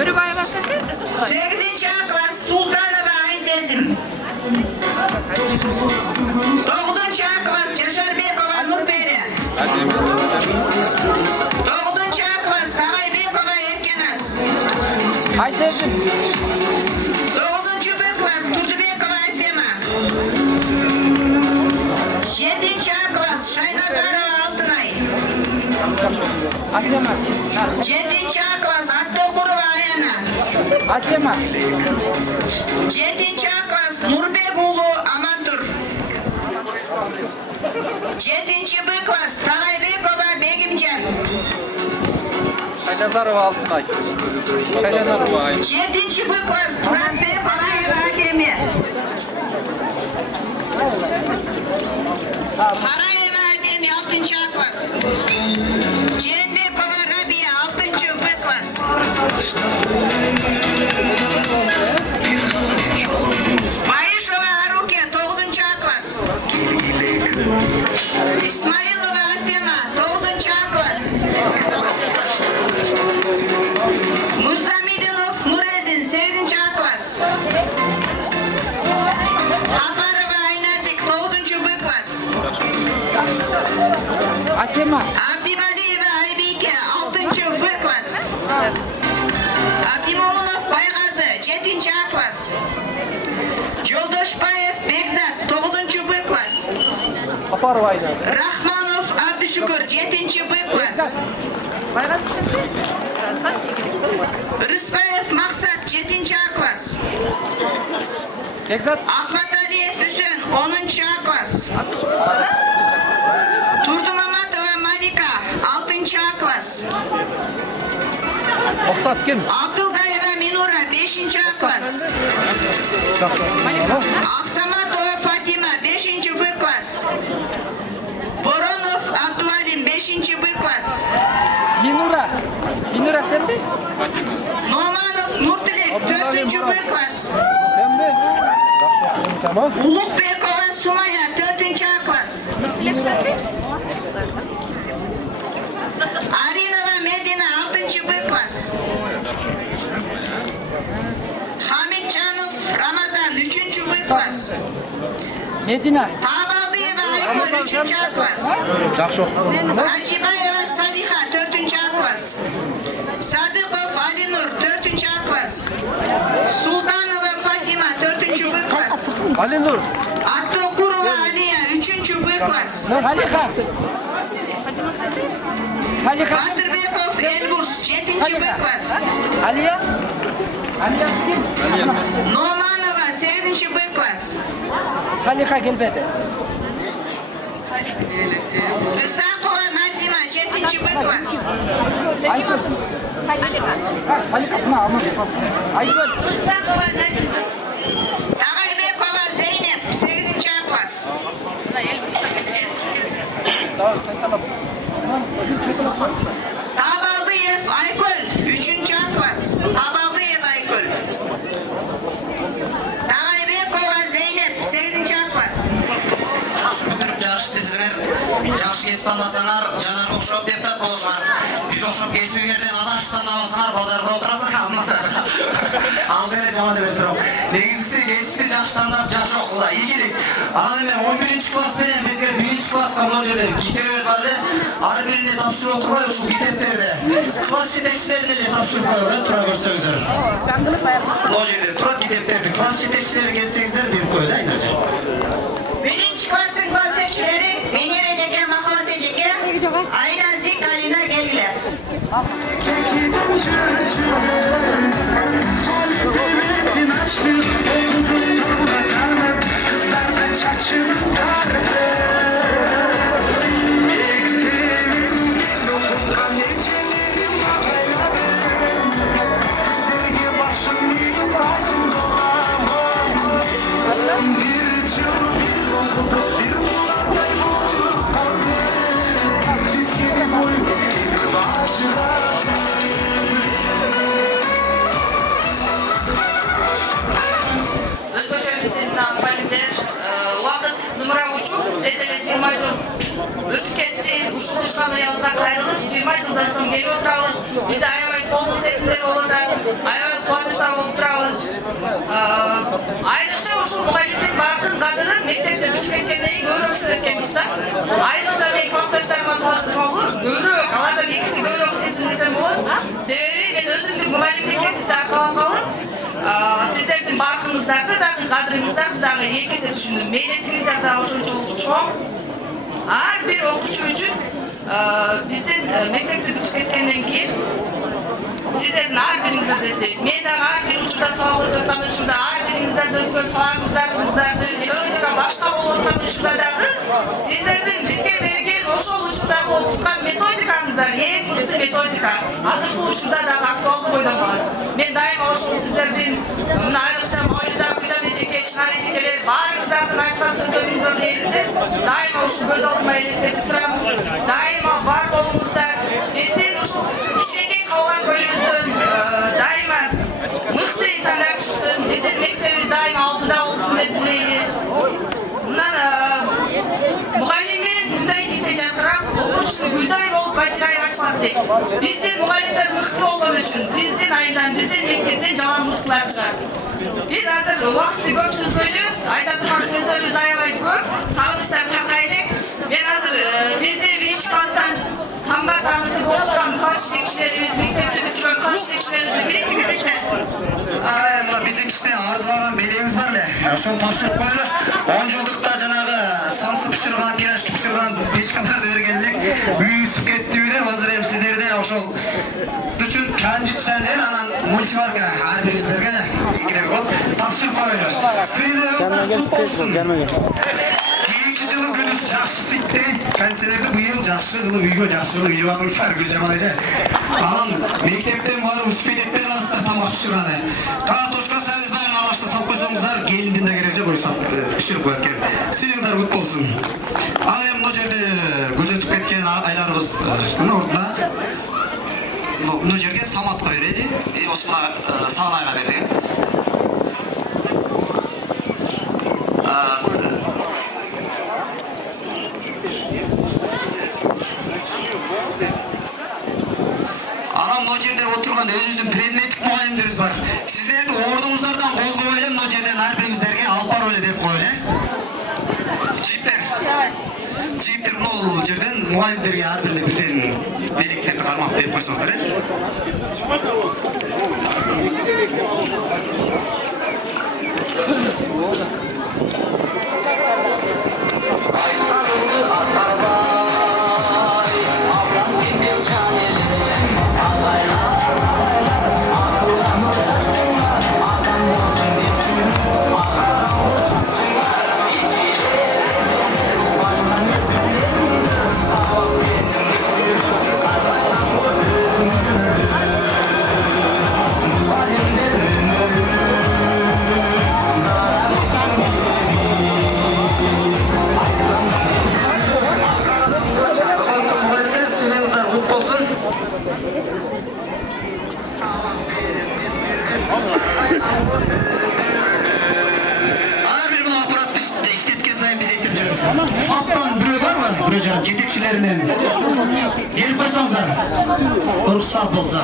Örübayeva Sakın. 8. Aklas Sultanova Aysezim. 9. Aklas Yaşarbekova Nurperi. 9. Aklas Tavaybekova Erkenas. 9. Beklas Turdubekova Asema. 7. Aklas Şaynazarova Altınay. 7. Aklas Aktokurova Ayana. 7. Aklas Nurbekulu Amantur. 7. Beklas Tavaybekova Begimcan. 7. Beklas Muratbekova Evademi. Harayeva Ademi 6. Aklas. Cenbekova Rabia 6. Beklas. Bayışova Aruke 9. Aklas. İsmailova Asema 9. Aklas. Murzamidinov Nureddin 8. Aklas. Aparova Aynazik 9. Beklas. Abdivaliyeva Aybike 6. Beklas. Кылычбаев Бекзат 9-Б класс. Апарбайды. Рахманов Абдышүкөр 7-Б класс. Байғазы сенде? Сат игілік. Рыспаев Максат 7-А класс. Бекзат. Ахматалиев Үсен 10-А класс. Абдышүкір. Турдумаматова Малика 6-А класс. Оксат ким? Абдылдаева Минура 5-А класс. Маликасында? Аксаматова Фатима 5-Б класс. Воронов Абдуалим 5-Б класс. Минура. Минура сенде? Номанов Нуртилек 4-Б класс. Сенде? Tamam. Улукбекова Сумая 4-А класс. Нұртілек сенде? Аринова Медина 6-Б класс. Хамидчанов Рамазан 3-Б класс. Медина. Табалдиева Айкөл 3-А класс. Жақсы оқы. Ажибаева Салиха 4-А класс. Садыков Алинур 4-А класс. Султанова Фатима 4-Б класс. Алинур. Аттокурова Алия 3-Б класс. Салиха. Фатима сенде? Салиха. Батырбеков Эльбурс 7-Б класс. Алия. Алия ким? Номанова 8-Б класс. Салиха келбеді. Исакова Назима 7-Б класс. Айгүл. Салиха. Салиха. Мына алмаш. Айгүл. Исакова Назима. Тағайбекова Зейнеп 8-А класс. Мына Эльбрусқа келді. Табалдиев Айкөл 3-А класс. Табалдиев Айкөл. Тағайбекова Зейнеп 8-А класс. Жақсы бүтіріп жақсы істесіңер, жақсы кесіп таңдасаңар, жанар оқшап депутат болсыңар. Біз оқшап кесугерден адашып таңдабасыңар, базарда отырасың алмады. Ал дәрі жаман емес тұрам. Негізгісі кесіпті жақсы таңдап, жақсы оқылда. Игілік. Ана мен 11-ші класс менен бізге 1-ші классқа мына жерде китебіз бар де, ар біріне тапшырып отырмай ушул китептерді. Класс жетекшілеріне де тапшырып қойып, тұра көрсеңіздер. Мына жерде тұрат китептерді. Класс жетекшілері келсеңіздер беріп қойды, айныржы. 1-ші класстың класс жетекшілері Венера Жеке, Махаббат Жеке, Айразик, Алина келгілер. Өзбекше біздің мұғалімдер уақыт зымырап ұшып, дезеле 20 жыл өтіп кетті. Ушыл ұшқан аялыса қайрылып, 20 жылдан соң келіп отырамыз. Біз аябай солдың сезімдер болып жатыр, аябай қуанышта болып тұрамыз. Айрықша ушыл мұғалімдер бардың қадырын мектепте бүтіп кеткеннен кейін көріп сезеткенбіз да. Айрықша мен класстастарыма салыштырмалы, көріп, алардан екісі көріп сезімдесем болады. Себебі мен өзімдік мұғалімдік кесіпті арқалап қалып, сіздердің барқыңыздарды дағы, қадіріңіздарды дағы екесе түсіндім. Мейлетіңіздер дағы ушыншылық чоң. Ар бір оқушы үшін бізден мектепті бүтіп кеткеннен кейін сіздердің ар біріңіздерді іздейміз. Мен дағы ар бір ұшында сабақ өткен ұшында ар біріңіздерді өткен сабағыңыздарды сөздері башқа болып өткен ұшында дағы сіздердің бізге берген ошол ұшындағы оқытқан методикаңыздар ең мықты методика. Азыркы учурда дағы актуалды бойдон калат. Мен дайыма ошол сиздердин мына айрыкча Мавлида Кыжан эжеке, Чынар эжекелер баарыңыздардын айткан сөздөрүңүздөрдү эзип, дайыма ушул көз алдыма элестетип турам. Дайыма бар болуңуздар, биздин ушул кичинекей калган көлүбүздөн дайыма мыкты инсандар чыксын, биздин мектебибиз дайыма алдыда болсун деп тилейли. Мындан мугалимин мындай десе жатырам, окуучусу гүлдай болуп бажырайып ачылат дейт. Биздин мугалимдер мыкты болгон үчүн биздин айынан, биздин мектептен жалаң мыктылар чыгат. Биз азыр убакытты көп сүзбөйбүз, айта турган сөздөрүбүз аябай көп, сагынычтар тарта элек. Мен азыр бизди 1-чи класстан камба таанытып окуткан класс жетекчилерибиз, мектепти бүтүргөн класс жетекчилерибиздин биринчи кезекте Биздин кичине арыз калган белегибиз бар эле. ошол тапшырып коелу. 10 жылдыкта жанагы самсы пиширган, пирожки пиширган печкаларды берген элек. Үй үсүп кетти эле. Азыр эми сиздерде ошол үчүн кондиционер анан мультиварка ар бириңиздерге керек болуп тапшырып коелу. Кийинки жылы күнүс жакшы ситти. Кондиционерди быйыл жакшы кылып үйгө жакшы кылып илип алыңыздар Гүлжамал эже. Анан мектептен барып успеть этпей каласыздар тамак пиширганы. Картошка, сабыз баарын аралаштырып салып койсоңуздар, келиндин да кереги жок, пиширип коет экен. Силиңдар кут болсун. Ал эми мына жерде көз өтүп кеткен айларыбыз күн ордуна. Мына жерге самат кой берели. Османа Саанайга бердик. Анан мына жерде отурган өзүбүздүн предметтик мугалимдерибиз бар. Сиздерди ордуңуздардан козгоп эле мына жерден ар бириңиздерге алып барып эле берип коелу. Жигиттер. Жигиттер мына жерден мугалимдерге ар бирине бирден белектерди кармап берип койсоңуздар. Жетекчилеринен келип койсоңуздар. Уруксат болсо.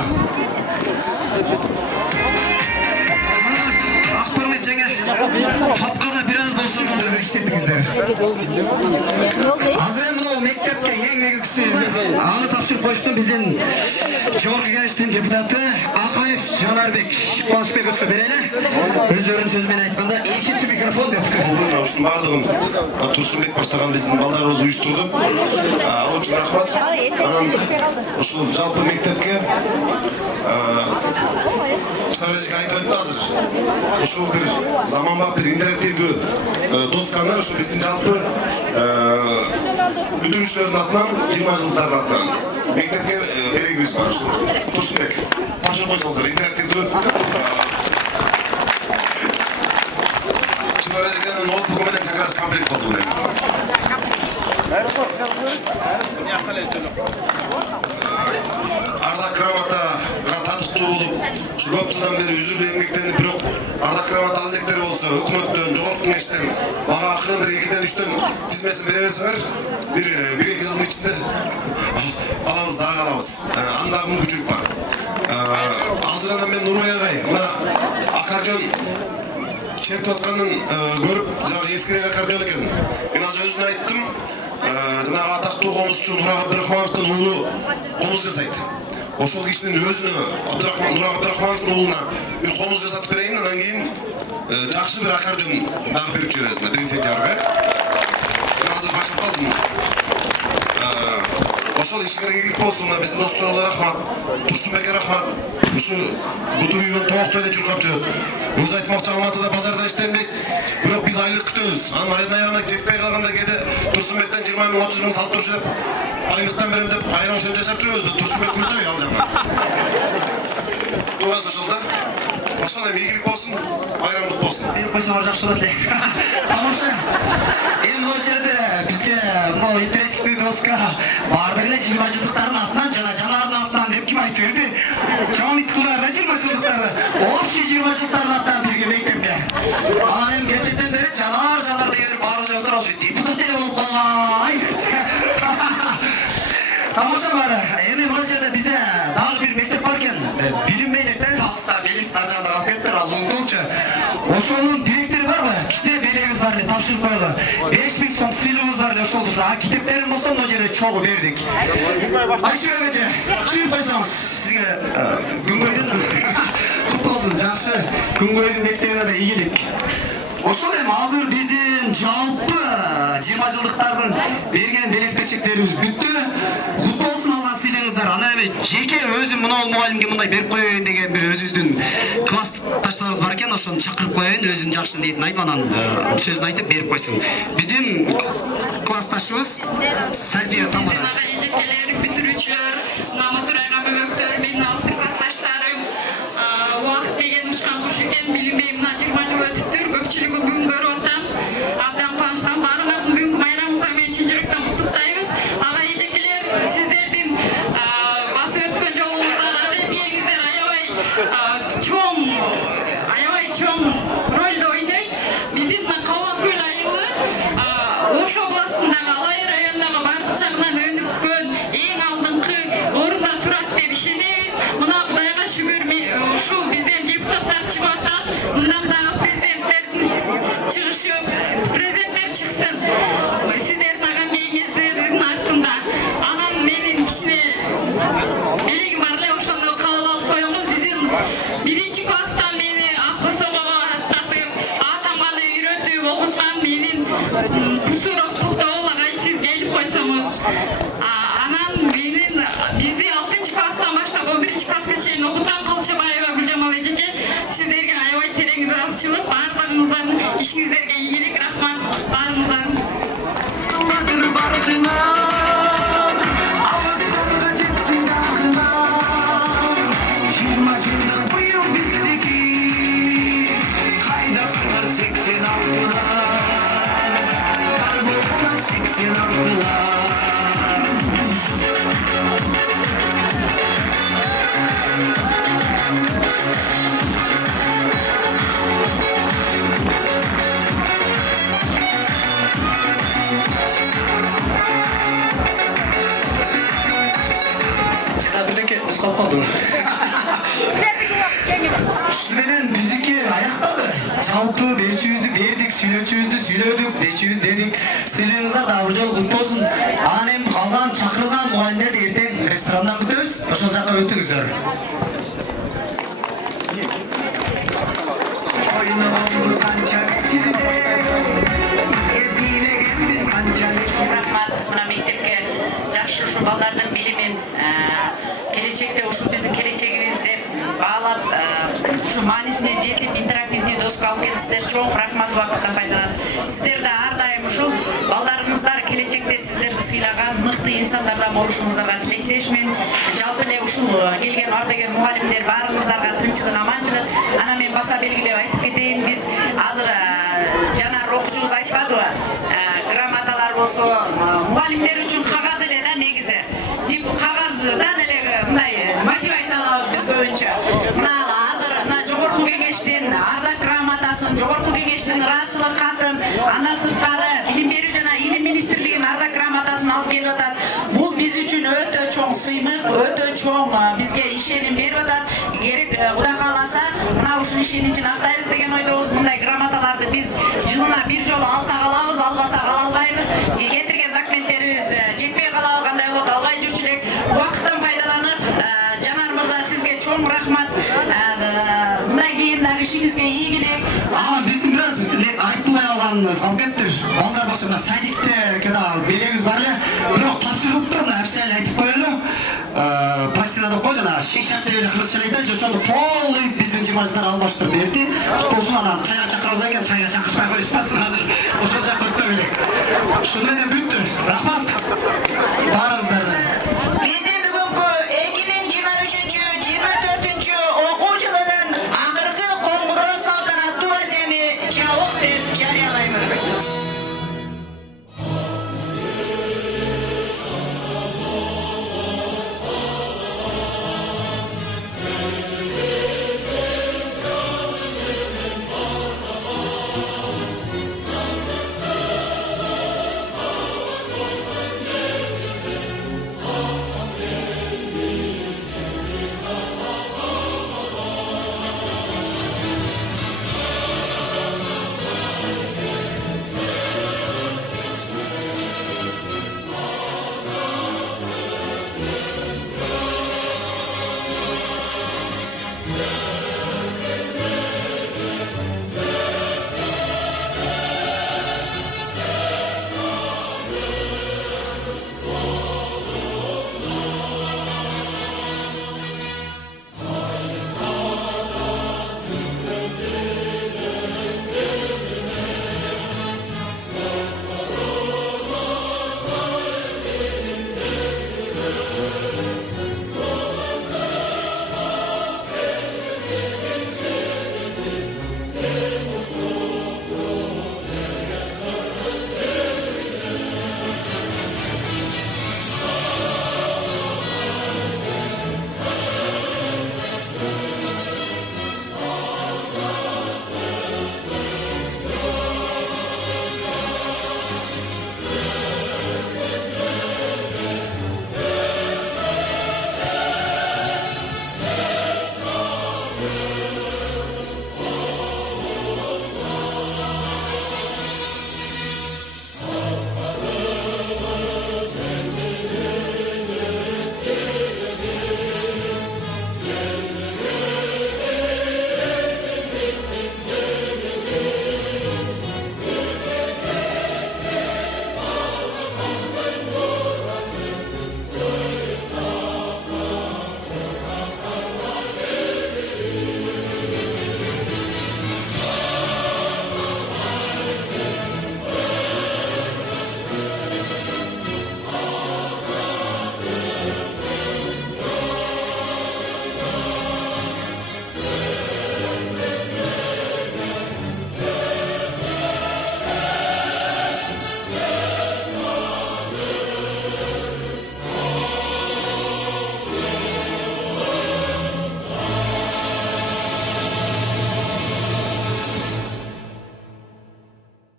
Акбармет жеңе. Фаткада бир аз болсо иштеттиңиздер. Азыр эми бул мектепке эң негизгиси аны тапшырып коюшту биздин жогорку кеңештин депутаты Акаев Жанарбек Кубанычбековичке берели. Өздөрүнүн сөзү менен айтканда экинчи микрофон деп. Ушунун баардыгын Турсунбек баштаган биздин балдарыбыз уюштурду. Ал үчүн рахмат. Анан ушул жалпы мектепке Чарежге айтып өттү азыр. Ушул бир заманбап бир интерактивдүү досканы ушу биздин жалпы бүтүрүүчүлөрдүн атынан 20 жылдардын атынан мектепке берегибиз бар. Ушул Турсунбек тапшырып койсоңуздар интерактивдүү Чарежге ноутбугу менен как раз комплект болду бул. Ардак грамотага татыктуу болуп, көп жылдан бери үзүлбөй эмгектенип, бирок ардак грамота ал электер болсо, өкмөттөн, жогорку кеңештен бага акырын бир 2-ден 3-төн тизмесин бере берсеңер, бир 1-2 жылдын ичинде алабыз дагы алабыз. Анда мүмкүнчүлүк бар. Азыр анан мен Нурбай агай мына аккордеон чертип атканын көрүп, жанагы эскирек аккордеон экен. Мен азыр өзүнө айттым. Жанагы атактуу комузчу Нура Абдрахмановдун уулу комуз жасайт. Ошол кишинин өзүнө Нура Абдрахмановдун уулуна бир комуз жасатып берейин, анан кийин жакшы бир аккордеон дагы берип жибересиз. 1 сентябрга. Азыр башкап калдым. Ошол ишиңерге ийгилик болсун. Биздин досторубузга рахмат. Турсунбекке рахмат. Ушу буту үйгөн тоокто эле чуркап жүрөт. Өзү айтмакчы Алматыда базарда иштенбейт. Бирок биз айлык күтөбүз. Анын айдын аягына жетпей калганда кээде Турсунбектен 20 миң 30 миң салып турушу деп айлыктан берем деп айран ошентип жашап жүрөбүз. Турсунбек күртөй ал жагы. Туурасы ошол да. Ошол эми ийгилик болсун. Байрам кут болсун. Койсоңор жакшы болот эле. Тамаша. Эми мына жерде бизге мына интерактивдүү доска баардык эле 20 жылдыктардын атынан жана жанардын атынан деп ким айтып берди? Чоң иткулар да 20 жылдыктары. Общий 20 жылдыктардын атынан бизге мектепке. Анан эми кечээден бери жанар деген баары жактар ошо депутат эле болуп калган. Тамаша бары. Эми мына жерде бизде дагы бир мектеп бар экен. Билинбейлектен алыста белист ар жагында калып кетиптир, ал Лундулчу. Ошонун директору барбы? Кичине белегибиз бар эле тапшырып коелу. 5000 сом сыйлыгыбыз бар эле ошол жакта. Китептерин болсо мына жерде чогуу бердик. Айчыбек эже, чыгып койсоңуз сизге күнгөйдүн кут болсун, жакшы. Күнгөйдүн мектебине да ийгилик. Ошол эми азыр биздин жалпы 20 жылдыктардын берген белектечектерибиз бүттү. Кут болсун алган сыйлыгыңыздар. Анан эми жеке өзүм мына мугалимге мындай берип коеюн деген бир өзүбүздүн классташтарыбыз бар экен. Ошону чакырып коеюн, өзүнүн жакшы ниетин айтып анан сөзүн айтып берип койсун. Биздин классташыбыз Сальбия Тамара. Эжекелер, бүтүрүүчүлөр, наматурайга бөбөктөр, менин алтын классташтарым, убакыт деген учкан куш экен, билинбейм, мына 20 жыл өтүптүр, көпчүлүгүн бүгүн көрүп атам. Абдан кубанычтамын, баарыңардын бүгүнкү майрамыңызга менен чын жүрөктөн куттуктайбыз. Ага эжекелер, сиздердин басып өткөн жолуңузда эмгегиңиздер аябай чоң ролду ойнойт. Биздин мына Калакөл айылы Ош областындагы Алай районундагы бардык жагынан өнүккөн, эң алдыңкы орунда турат деп ишенебиз. Мына Кудайга шүгүр, ушул бизден депутаттар чыгып атат. Мындан дагы президенттер чыксын. Сиздердин ага мээңиздердин артында. Анан менин кичине белегим бар эле, ошондо калып алып коюңуз. Биздин 1 класста мени Акбосого аттатып, атамганы үйрөтүп окуткан менин Кусуров Токтогул агай, сиз келип койсоңуз. Анан менин бизди 6 класстан баштап 11 класска чейин окуткан Калчабаева Гүлжамал эжеке, сиздерге аябай терең ыраазычылык, баардыгыңыздардын ишиңиздерге ийгилик, рахмат баарыңыздан. Hazır barkına Ağızlarına jetsin akına 20 yıldır bu yıl bizdeki Kayda sınır 86'lar Karbokuna 86'lar Nuskat kaldım. Sizden bizdeki ayaktaydı. Çalpı, 500'dü verdik, 300'dü söylödük, 500 dedik. Sılığınızlar da avcı ol, kutlu olsun. Anan hem kalgan, çakırılgan muhallimler de erten restorandan kütürüz. Oşol jakka ötüңүздөр. Oyunumuz sançak sizde Erdilegemiz sançak Рахмат, мына мектепке жакшы ушу балдардын билимин, келечекте ушу биздин келечегибиз деп баалап, ушу маанисине жетип, интерактивдүү доска алып келипсиздер. Чоң рахмат, убакыттан пайдаланып. Сиздер да ар дайым ушул балдарыңыздар келечекте сиздерди сыйлаган мыкты инсандардан болушуңуздарга тилектешмин. Жалпы эле ушул келген ардагер мугалимдер баарыңыздарга тынччылык, аманчылык. Анан мен баса белгилеп айтып кетейин, биз азыр жанар окуучубуз айтпадыбы? Грамоталар болсо, мугалимдер үчүн кагаз эле да негизи. Тип кагаздан эле мындай мотивация алабыз биз көбүнчө. Мына азыр мына жогорку кеңештин ардак грамотасын, жогорку кеңештин ыраазычылык катын, андан сырткары билим берүү жана илим министрлигинин ардак грамотасын алып келип атат. Бул биз үчүн өтө чоң сыймык, өтө чоң бизге ишеним берип атат. Керек Кудай кааласа, мына ушул ишеничин актайбыз деген ойдобуз. Мындай грамоталарды биз жылына бир жолу алсак алабыз, албасак ала албайбыз. Кетирген документтерибиз жетпей калабы, кандай болот албай жүрчү элек. Убакыттан пайдаланып, Жанар мырза, сизге чоң рахмат. Мындан кийин дагы ишиңизге ийгилик. Биздин бираз айтылбай калганыбыз калып кеттир. Балдар болсо мына садикте кeda белегибиз бар эле. Бирок тапшырылыптыр, мына нерсени айтып коелу. Пластина деп кой жана шишак деп эле кыргызча айтайчы, ошону полный биздин жымаждар албаштырып берди. Болсун анан чайга чакырабыз экен, чайга чакырышпай коюшпасын азыр. Ошол жак өтпөй элек. Ушуну менен бүттү. Рахмат. Баарыңыздарга. Биздин бүгүнкү 2023-24 окуу жылынын акыркы коңгуроо салтанаттуу аземи жабык деп жарыялаймын. Yeah.